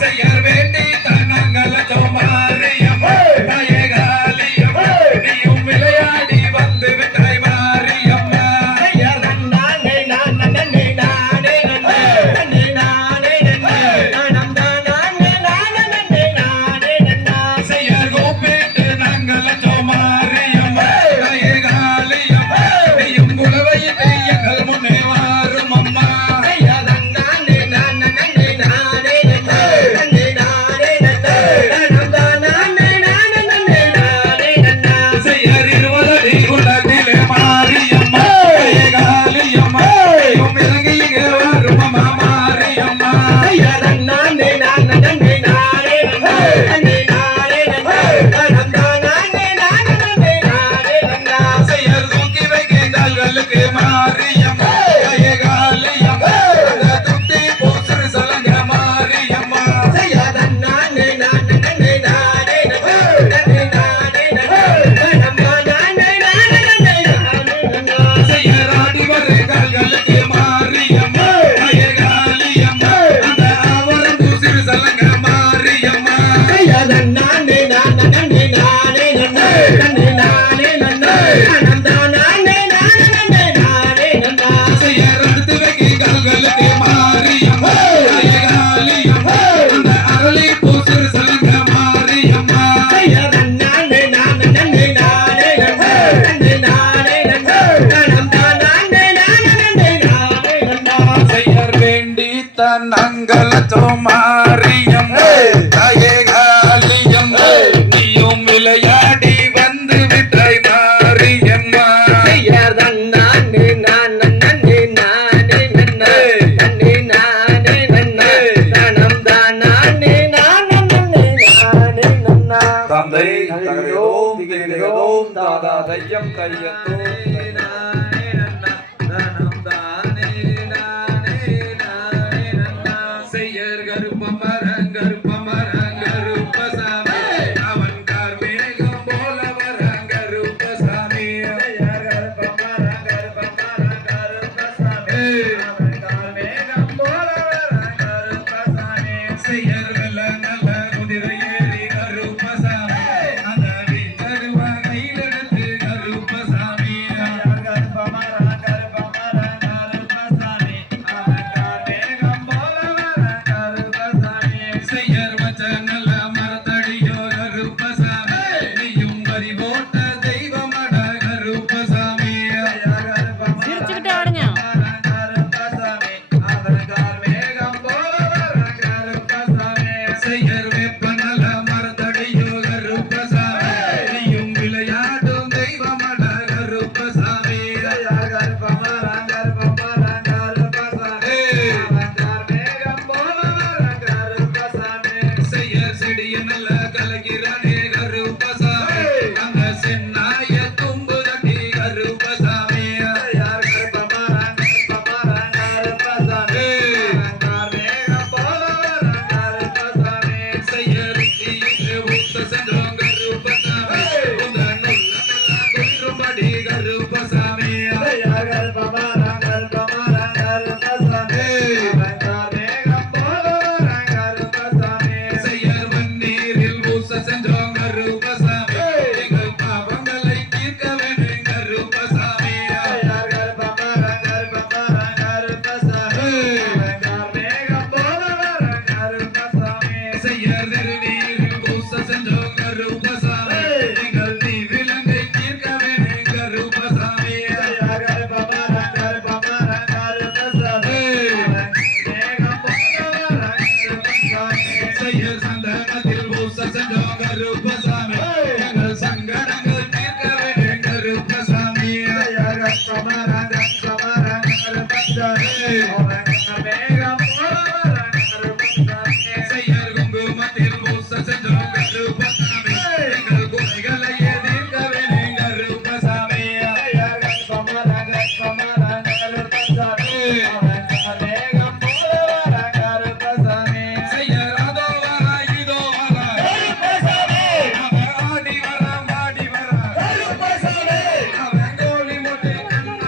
செய்யர் வேண்டி தன்னங்கள சோமாரியம்மா தாயே காளியம்மா நீயும் விளையாடி வந்து விட்டாய் மாரியம்மா செய்யர் கூப்பிட்டு நாங்கள சோமாரியம்மா தாயே காளியம்மா நீயும் குலவையிட்டு எங்கள் முன்னே வாரும் அம்மா செய்யர் இருவரடி குலத்திலே மாரியம்மா தாயே காளியம்மா நீயும் இறங்கி இங்கே வாரும் அம்மா மாரியம்மா செய்யர் தூக்கி வைக்கின்றார்களுக்கு மாரியம்மா தாயே காளியம்மா அந்த துட்டி பூசுறு சலங்க மாரியம்மா செய்யர் ஆடி வருகிறார்களுக்கு மாரியம்மா தாயே காளியம்மா அந்த ஆவரம் பூசுறு சலங்க மாரியம்மா செய்யர் அடுத்து வைக்கின்றார்களுக்கு மாரியம்மா தாயே காளியம்மா அந்த அரளி பூசுறு சலங்க மாரியம்மா செய்யர் வேண்டி தன் அங்கலத்தோ மாரியம்மா தாயே காளியம்மா நீயும் விளையாடி வந்து விட்டாய் மாரியம்மா தந்தை தகதியோம் திகதியோம் தாதா தையம் தையத்தோம் செய்யர் கருப்பமரங் கருப்பமரங் கருப்பசாமி அவன் கார்மேகம் போல வரங் கருப்பசாமி செய்யர் நல்ல நல்ல குதிரை ஏறி கருப்பசாமி அந்த வீட்டருவ கையிலெடுத்து கருப்பசாமி செய்யர் வச்ச நல்ல மரத்தடியோ கருப்பசாமி நீயும் வரி போட்ட தெய்வமட கருப்பசாமி சிரிச்சுக்கிட்டே ஆடுங்க. செய்யர் வெப்ப நல்ல மரத்தடியோ கருப்பசாமி நீயும் விளையாடும் தெய்வமட கருப்பசாமி செய்யர் செடிய நல்ல கலகிறானே கருப்பசாமி அந்த சென்னாய தும்பு தட்டி கருப்பசாமி செய்யர் இன்று ஊத்த சென்றோம் கருப்பசாமி உங்க நல்ல குன்றும்படி கருப்பசாமி செய்யர் வன்னீரில் ஊச சென்றோம் கருப்பசாமி எங்கள் பாவங்களை தீர்க்க வேண்டும் கருப்பசாமி செய்யர் திருநீரில் ஊச சென்றோம் கருப்பசாமி எங்கள் தீவிலங்கை தீர்க்க வேண்டும் கருப்பசாமி செய்யர் சந்தனத்தில் ஊச சென்றோம் கருப்பசாமி எங்கள் சங்கடங்கள் தீர்க்க வேண்டும் கருப்பசாமி செய்யர் குங்குமத்தில் ஊச சென்றோம் கருப்பசாமி எங்கள் குறைகளை தீர்க்க வேண்டும் கருப்பசாமி செய்யர் அதோ வர இதோ வர அவன் ஆடி வர மாடி வர அவன் கோழி மொட்டை கண்ணா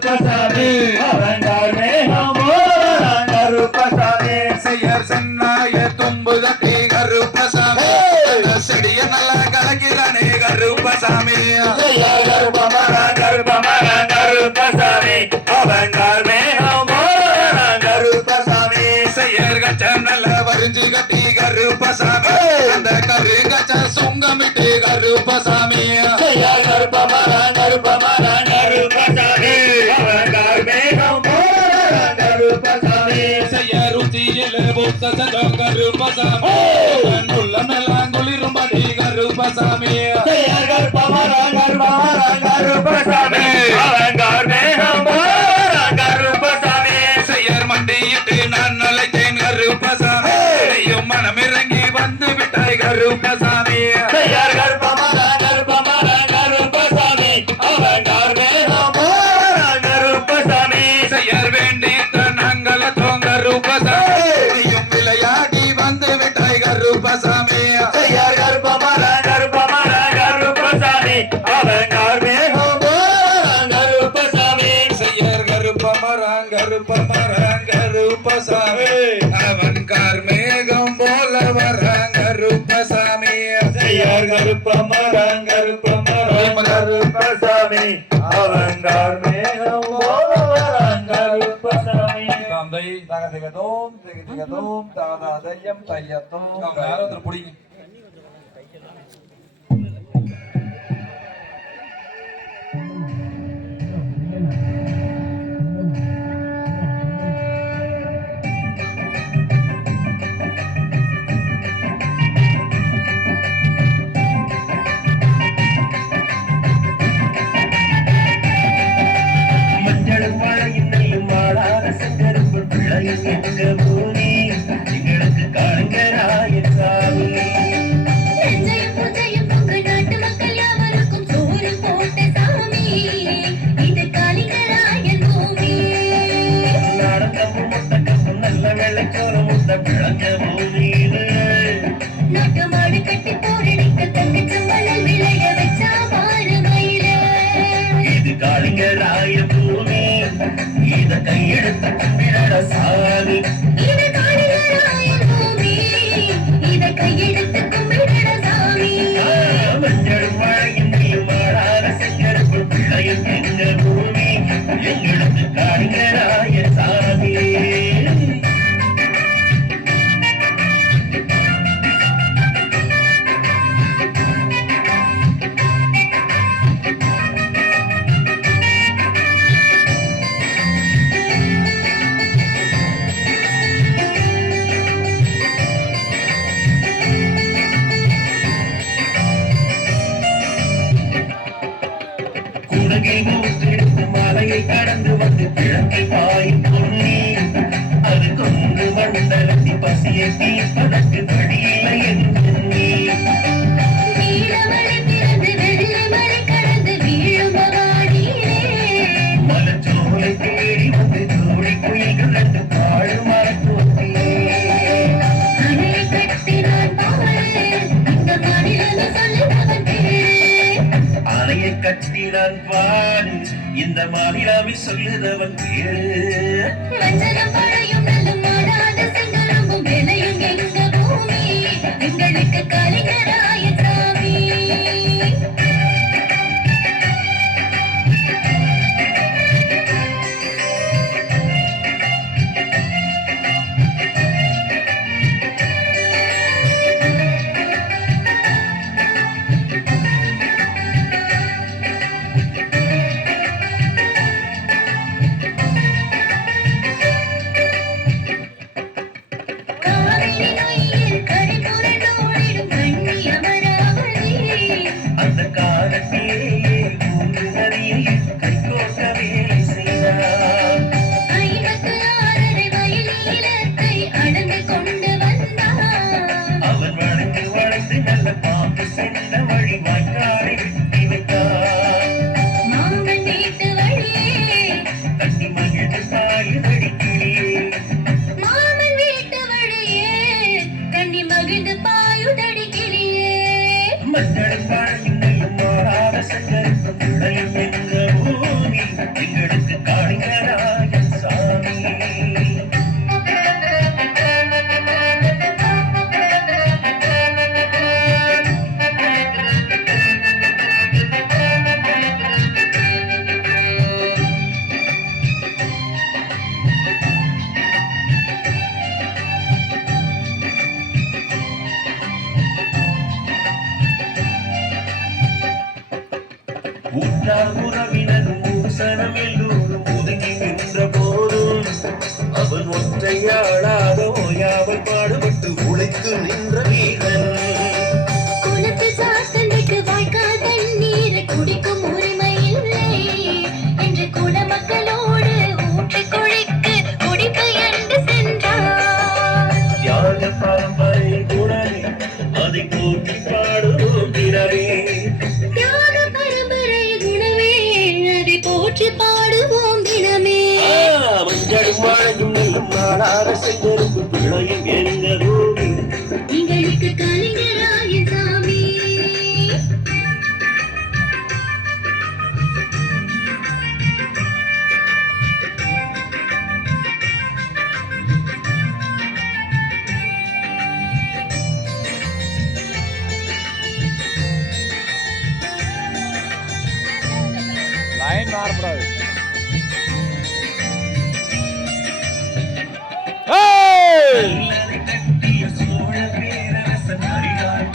கருப்பசாமி அவங்கார் மேகம் போலவரான் கருப்பசாமி செய்யர் சென்னாய தும்பு தட்டி கருப்பசாமி செடிய நல்லா கலக்கிறானே கருப்பசாமி கருப்பமரான் கருப்பமரான் கருப்பசாமி அவங்கார் மேகம் போலவரான் கருப்பசாமி செய்யர் கச்ச நல்லா வரிஞ்சி கட்டி கருப்பசாமி அந்த கரு கச்ச சுங்கமிட்டு கருப்பசாமி கருப்பமரான் கருப்பமரான் கருப்பசாமி அவங்கார் மேகம் போலவரான் கருப்பசாமி செய்ய ருச்சியில் பூத்த சஜம் கருப்பசாமி உள்ளமெல்லாம் குளிரும்படி கருப்பசாமி கருப்பமரான் கருப்பமரான் கருப்பசாமி அவங்கார் மேகம் போலவரான் கருப்பசாமி செய்யர் மண்டியிட்டு நான் அழைத்தேன் கருப்பசாமி நீயும் மனமிறங்கி வந்து விட்டாய் கருப்பசாமி கருப்பமரான் கருப்பமரான் கருப்பசாமி அவங்கார் மேகம் போலவரான் கருப்பசாமி செய்யர் வேண்டி நாங்கள கருப்பசாமி நீயும் விளையாடி வந்து விட்டாய் கருப்பசாமி கருப்பமரான் கருப்பமரான் கருப்பசாமி அவங்கார் மேகம் போலவரான் கருப்பசாமி செய்யர் கருப்பமரான் கருப்பமரான் கருப்பசாமி அவன் கார் மேகம் போல வரான் கருப்பசாமி கருப்பமரான் கருப்பமரான் கருப்பசாமி அவங்கார் மேகம் போலவரான் கருப்பசாமி தந்தை தகதிகதோம் திகதிகதோம் தாதாதயம் தையத்தோம் அவங்க யாரோ ஒருத்தர் பிடிங்க. மஞ்சளும் மழையும் நெல்லும் மாளாத செங்கரும்பு பிள்ளையும் எங்க பூமி எங்களுக்கு காண்கிறாய் சாமி நெஞ்சையும் பூஜையும் பொங்கு நாட்டு மக்கள் யாவருக்கும் சோறு போட்ட சாமி இது காளிங்கராயன் பூமி நாடகமும் முட்டக்கமும் நல்ல வெள்ளைக்கோர முட்டை பிழஞ்ச பூமி இது நாட்டு மாடு கட்டி போரடிக்க தங்கச்சம் மணல் விளைய வச்சா பாரு மயில இது காளிங்கராய பூமி இத கையெடுத்து கும்பிட சாமி இது காளிங்கராயன் பூமி இத கையெடுத்து கும்பிடட சாமி மஞ்சளும் மழையும் நெல்லும் மாளாத செங்கரும்பு பிள்ளையும் எங்க பூமி எங்களுக்கு காண்கிறாய் சாமி குடகில் ஊற்றெடுத்து மலையை கடந்து வந்து கிழக்கை பாயும் பொன்னி அது கொண்டு மண்டலத்தி பசியை தீர்ப்பதற்கு வழியில்லை என்று நீ நீலமலை பிறந்து வெள்ளை மலை கடந்து வீழும் பவானியே மலச்சோலை தேடி வந்து ஜோடி குயில்கள் ரெண்டு பாடு மரத்தோட்டியே அணையை கட்டினான் பாரு இந்த மாநிலம் சொல்லுவன் பேரு அணையை கட்டினான் பாடு இந்த மாநிலாமி சொல்லுதவன் பேரு மஞ்சளும் பழையும் நல்லும் மாடாத செங்கரும்பும் விளையும் எங்க பூமி எங்களுக்கு காளிங்கராயன் சாமி காவிரி நொய்யில் கரை புரண்டோடிடும் கண்ணியா உறவினரும் ஊசனம் எல்லோரும் ஒதுங்கி நின்ற போதும் அவன் ஒற்றையாளாக ஓயாமல் பாடுபட்டு உழைத்து நின்ற வீரன். குளத்து சாத்தனுக்கு வாய்க்கால் தண்ணீரை குடிக்கும் உரிமை இல்லை என்று குலமக்களோடு ஊற்றி கொழிக்கு குடிபெயர்ந்து சென்றார். தியாக பரம்பரை குணமே அதை போற்றி பாடுவோம் தினமே. தியாக பரம்பரை குணமே அதை போற்றி பாடுவோம் தினமே. மஞ்சளும் மழையும் நெல்லும் நாடார செஞ்செரும்பு பிள்ளையும் எங்க பூமி எங்களுக்கு கலைஞராயன் சாமி. லைன் மாறக்கூடாது. கட்டிய சோழ பேரரசன் அரியாள்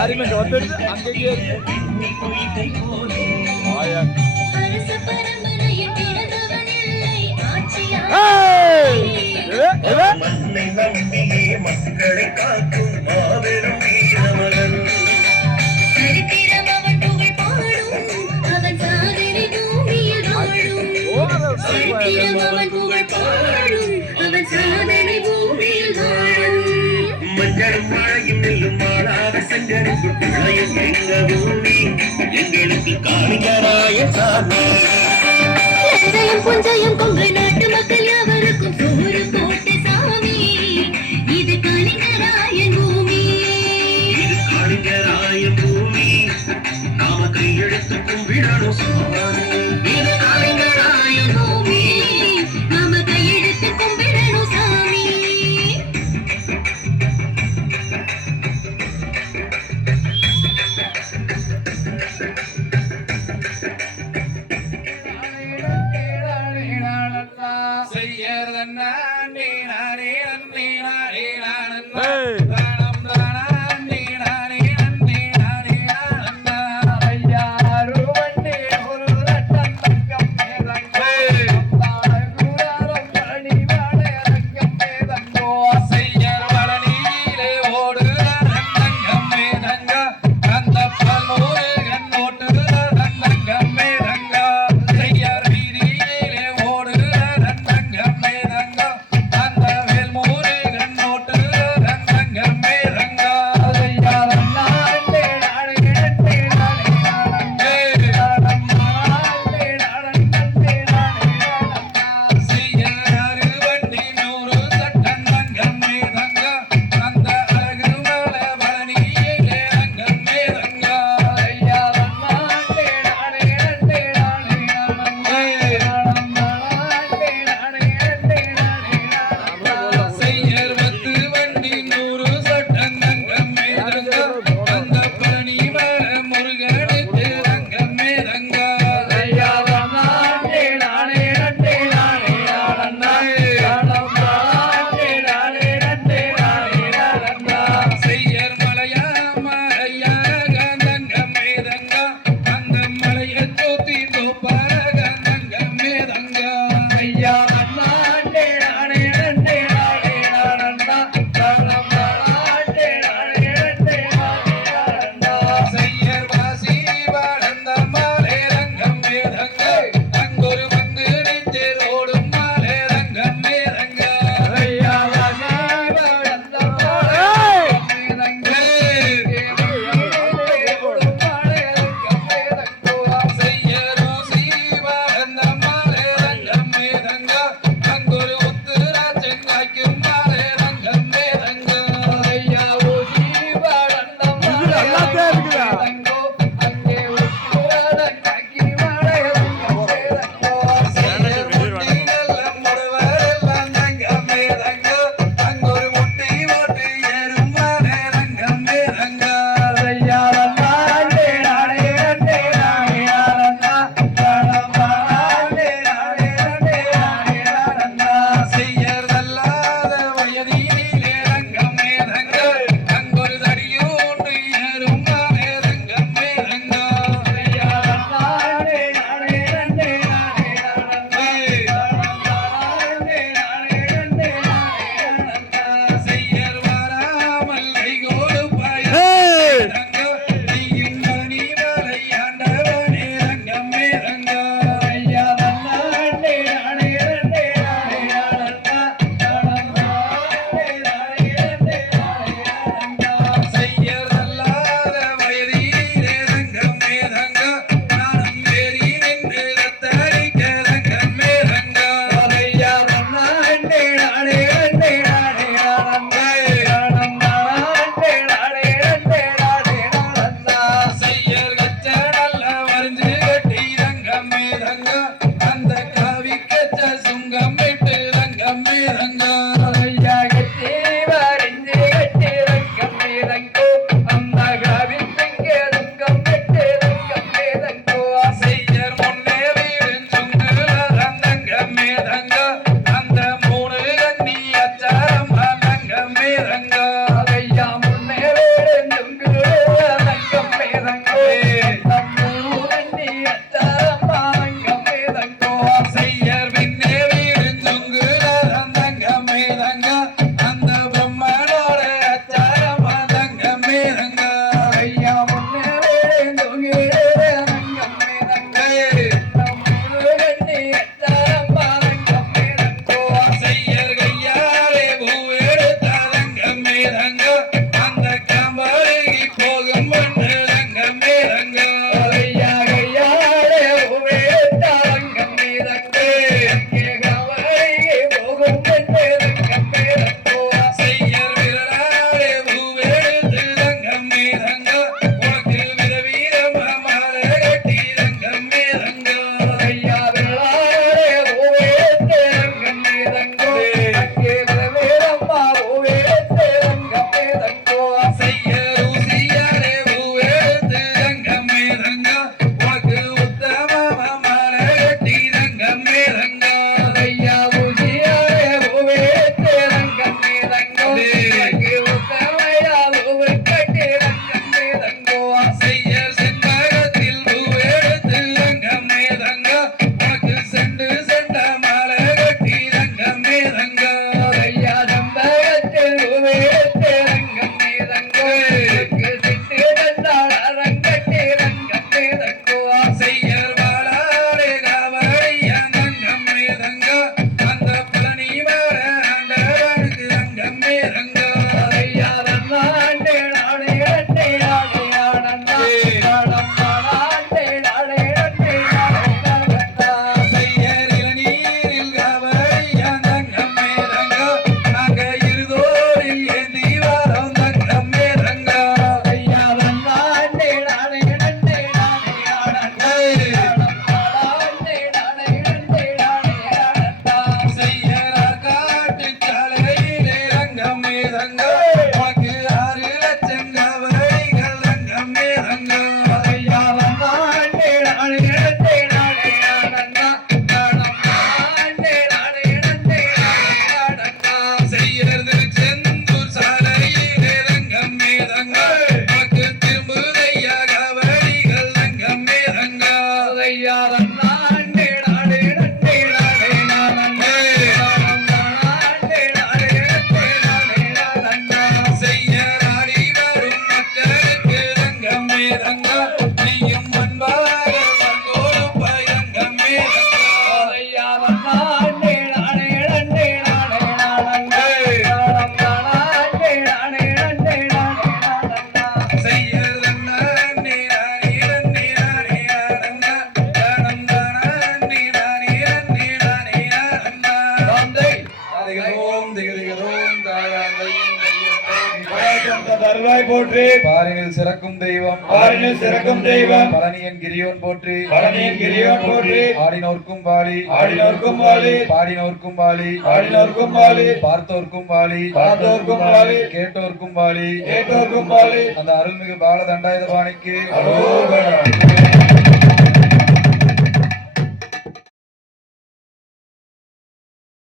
ஆரிமெண்ட் வந்துடுது அங்கேயே பெண்ணி பொய்கை போலே அரச பரம்பரையில் பிறந்தவன் இல்லை ஆட்சியார். மண்ணை நம்பியே மக்களை காக்கும் மாபெரும் வீரமகன். சரித்திரம் அவன் புகழ் பாடும் அவன் சாதனை பூமியில் வாழும். சரித்திரம் அவன் புகழ் பாடும் அவன் சாதனை பூமியில் வாழும். மஞ்சளும் மழையும் நெல்லும் மாடாக செஞ்செரும்பு பிள்ளையும் எங்க பூமி எங்களுக்கு காளிங்கராய சாமி. லஞ்சையும் புஞ்சையும் கொங்கு நாட்டு மக்கள் யாவருக்கும் சோறு போட்ட சாமி. இது கலைஞராயன் பூமி. இது காளிங்கராய பூமி நாம கையெழுத்து கும்பிடணும் சுவாமி. இது கலைஞராயன் பூமி. நாம கையெடுத்து கும்பிடணும் சாமி. ஓடு போற்றி பாரினில் சிறக்கும் தெய்வம் பாரினில் சிறக்கும் தெய்வம் பழனியன் கிரியோன் போற்றி பழனியின் கிரியோன் போற்றி ஆடினோர்க்கும் வாலி ஆடினோர்க்கும் வாலி பாடினோர்க்கும் வாலி ஆடினோர்க்கும் வாலி பார்த்தோர்க்கும் வாலி பார்த்தோர்க்கும் வாலி கேட்டோர்க்கும் வாலி கேட்டோர்க்கும் வாலி அந்த அருள்மிகு பால தண்டாயுதபாணிக்கு அரோகரா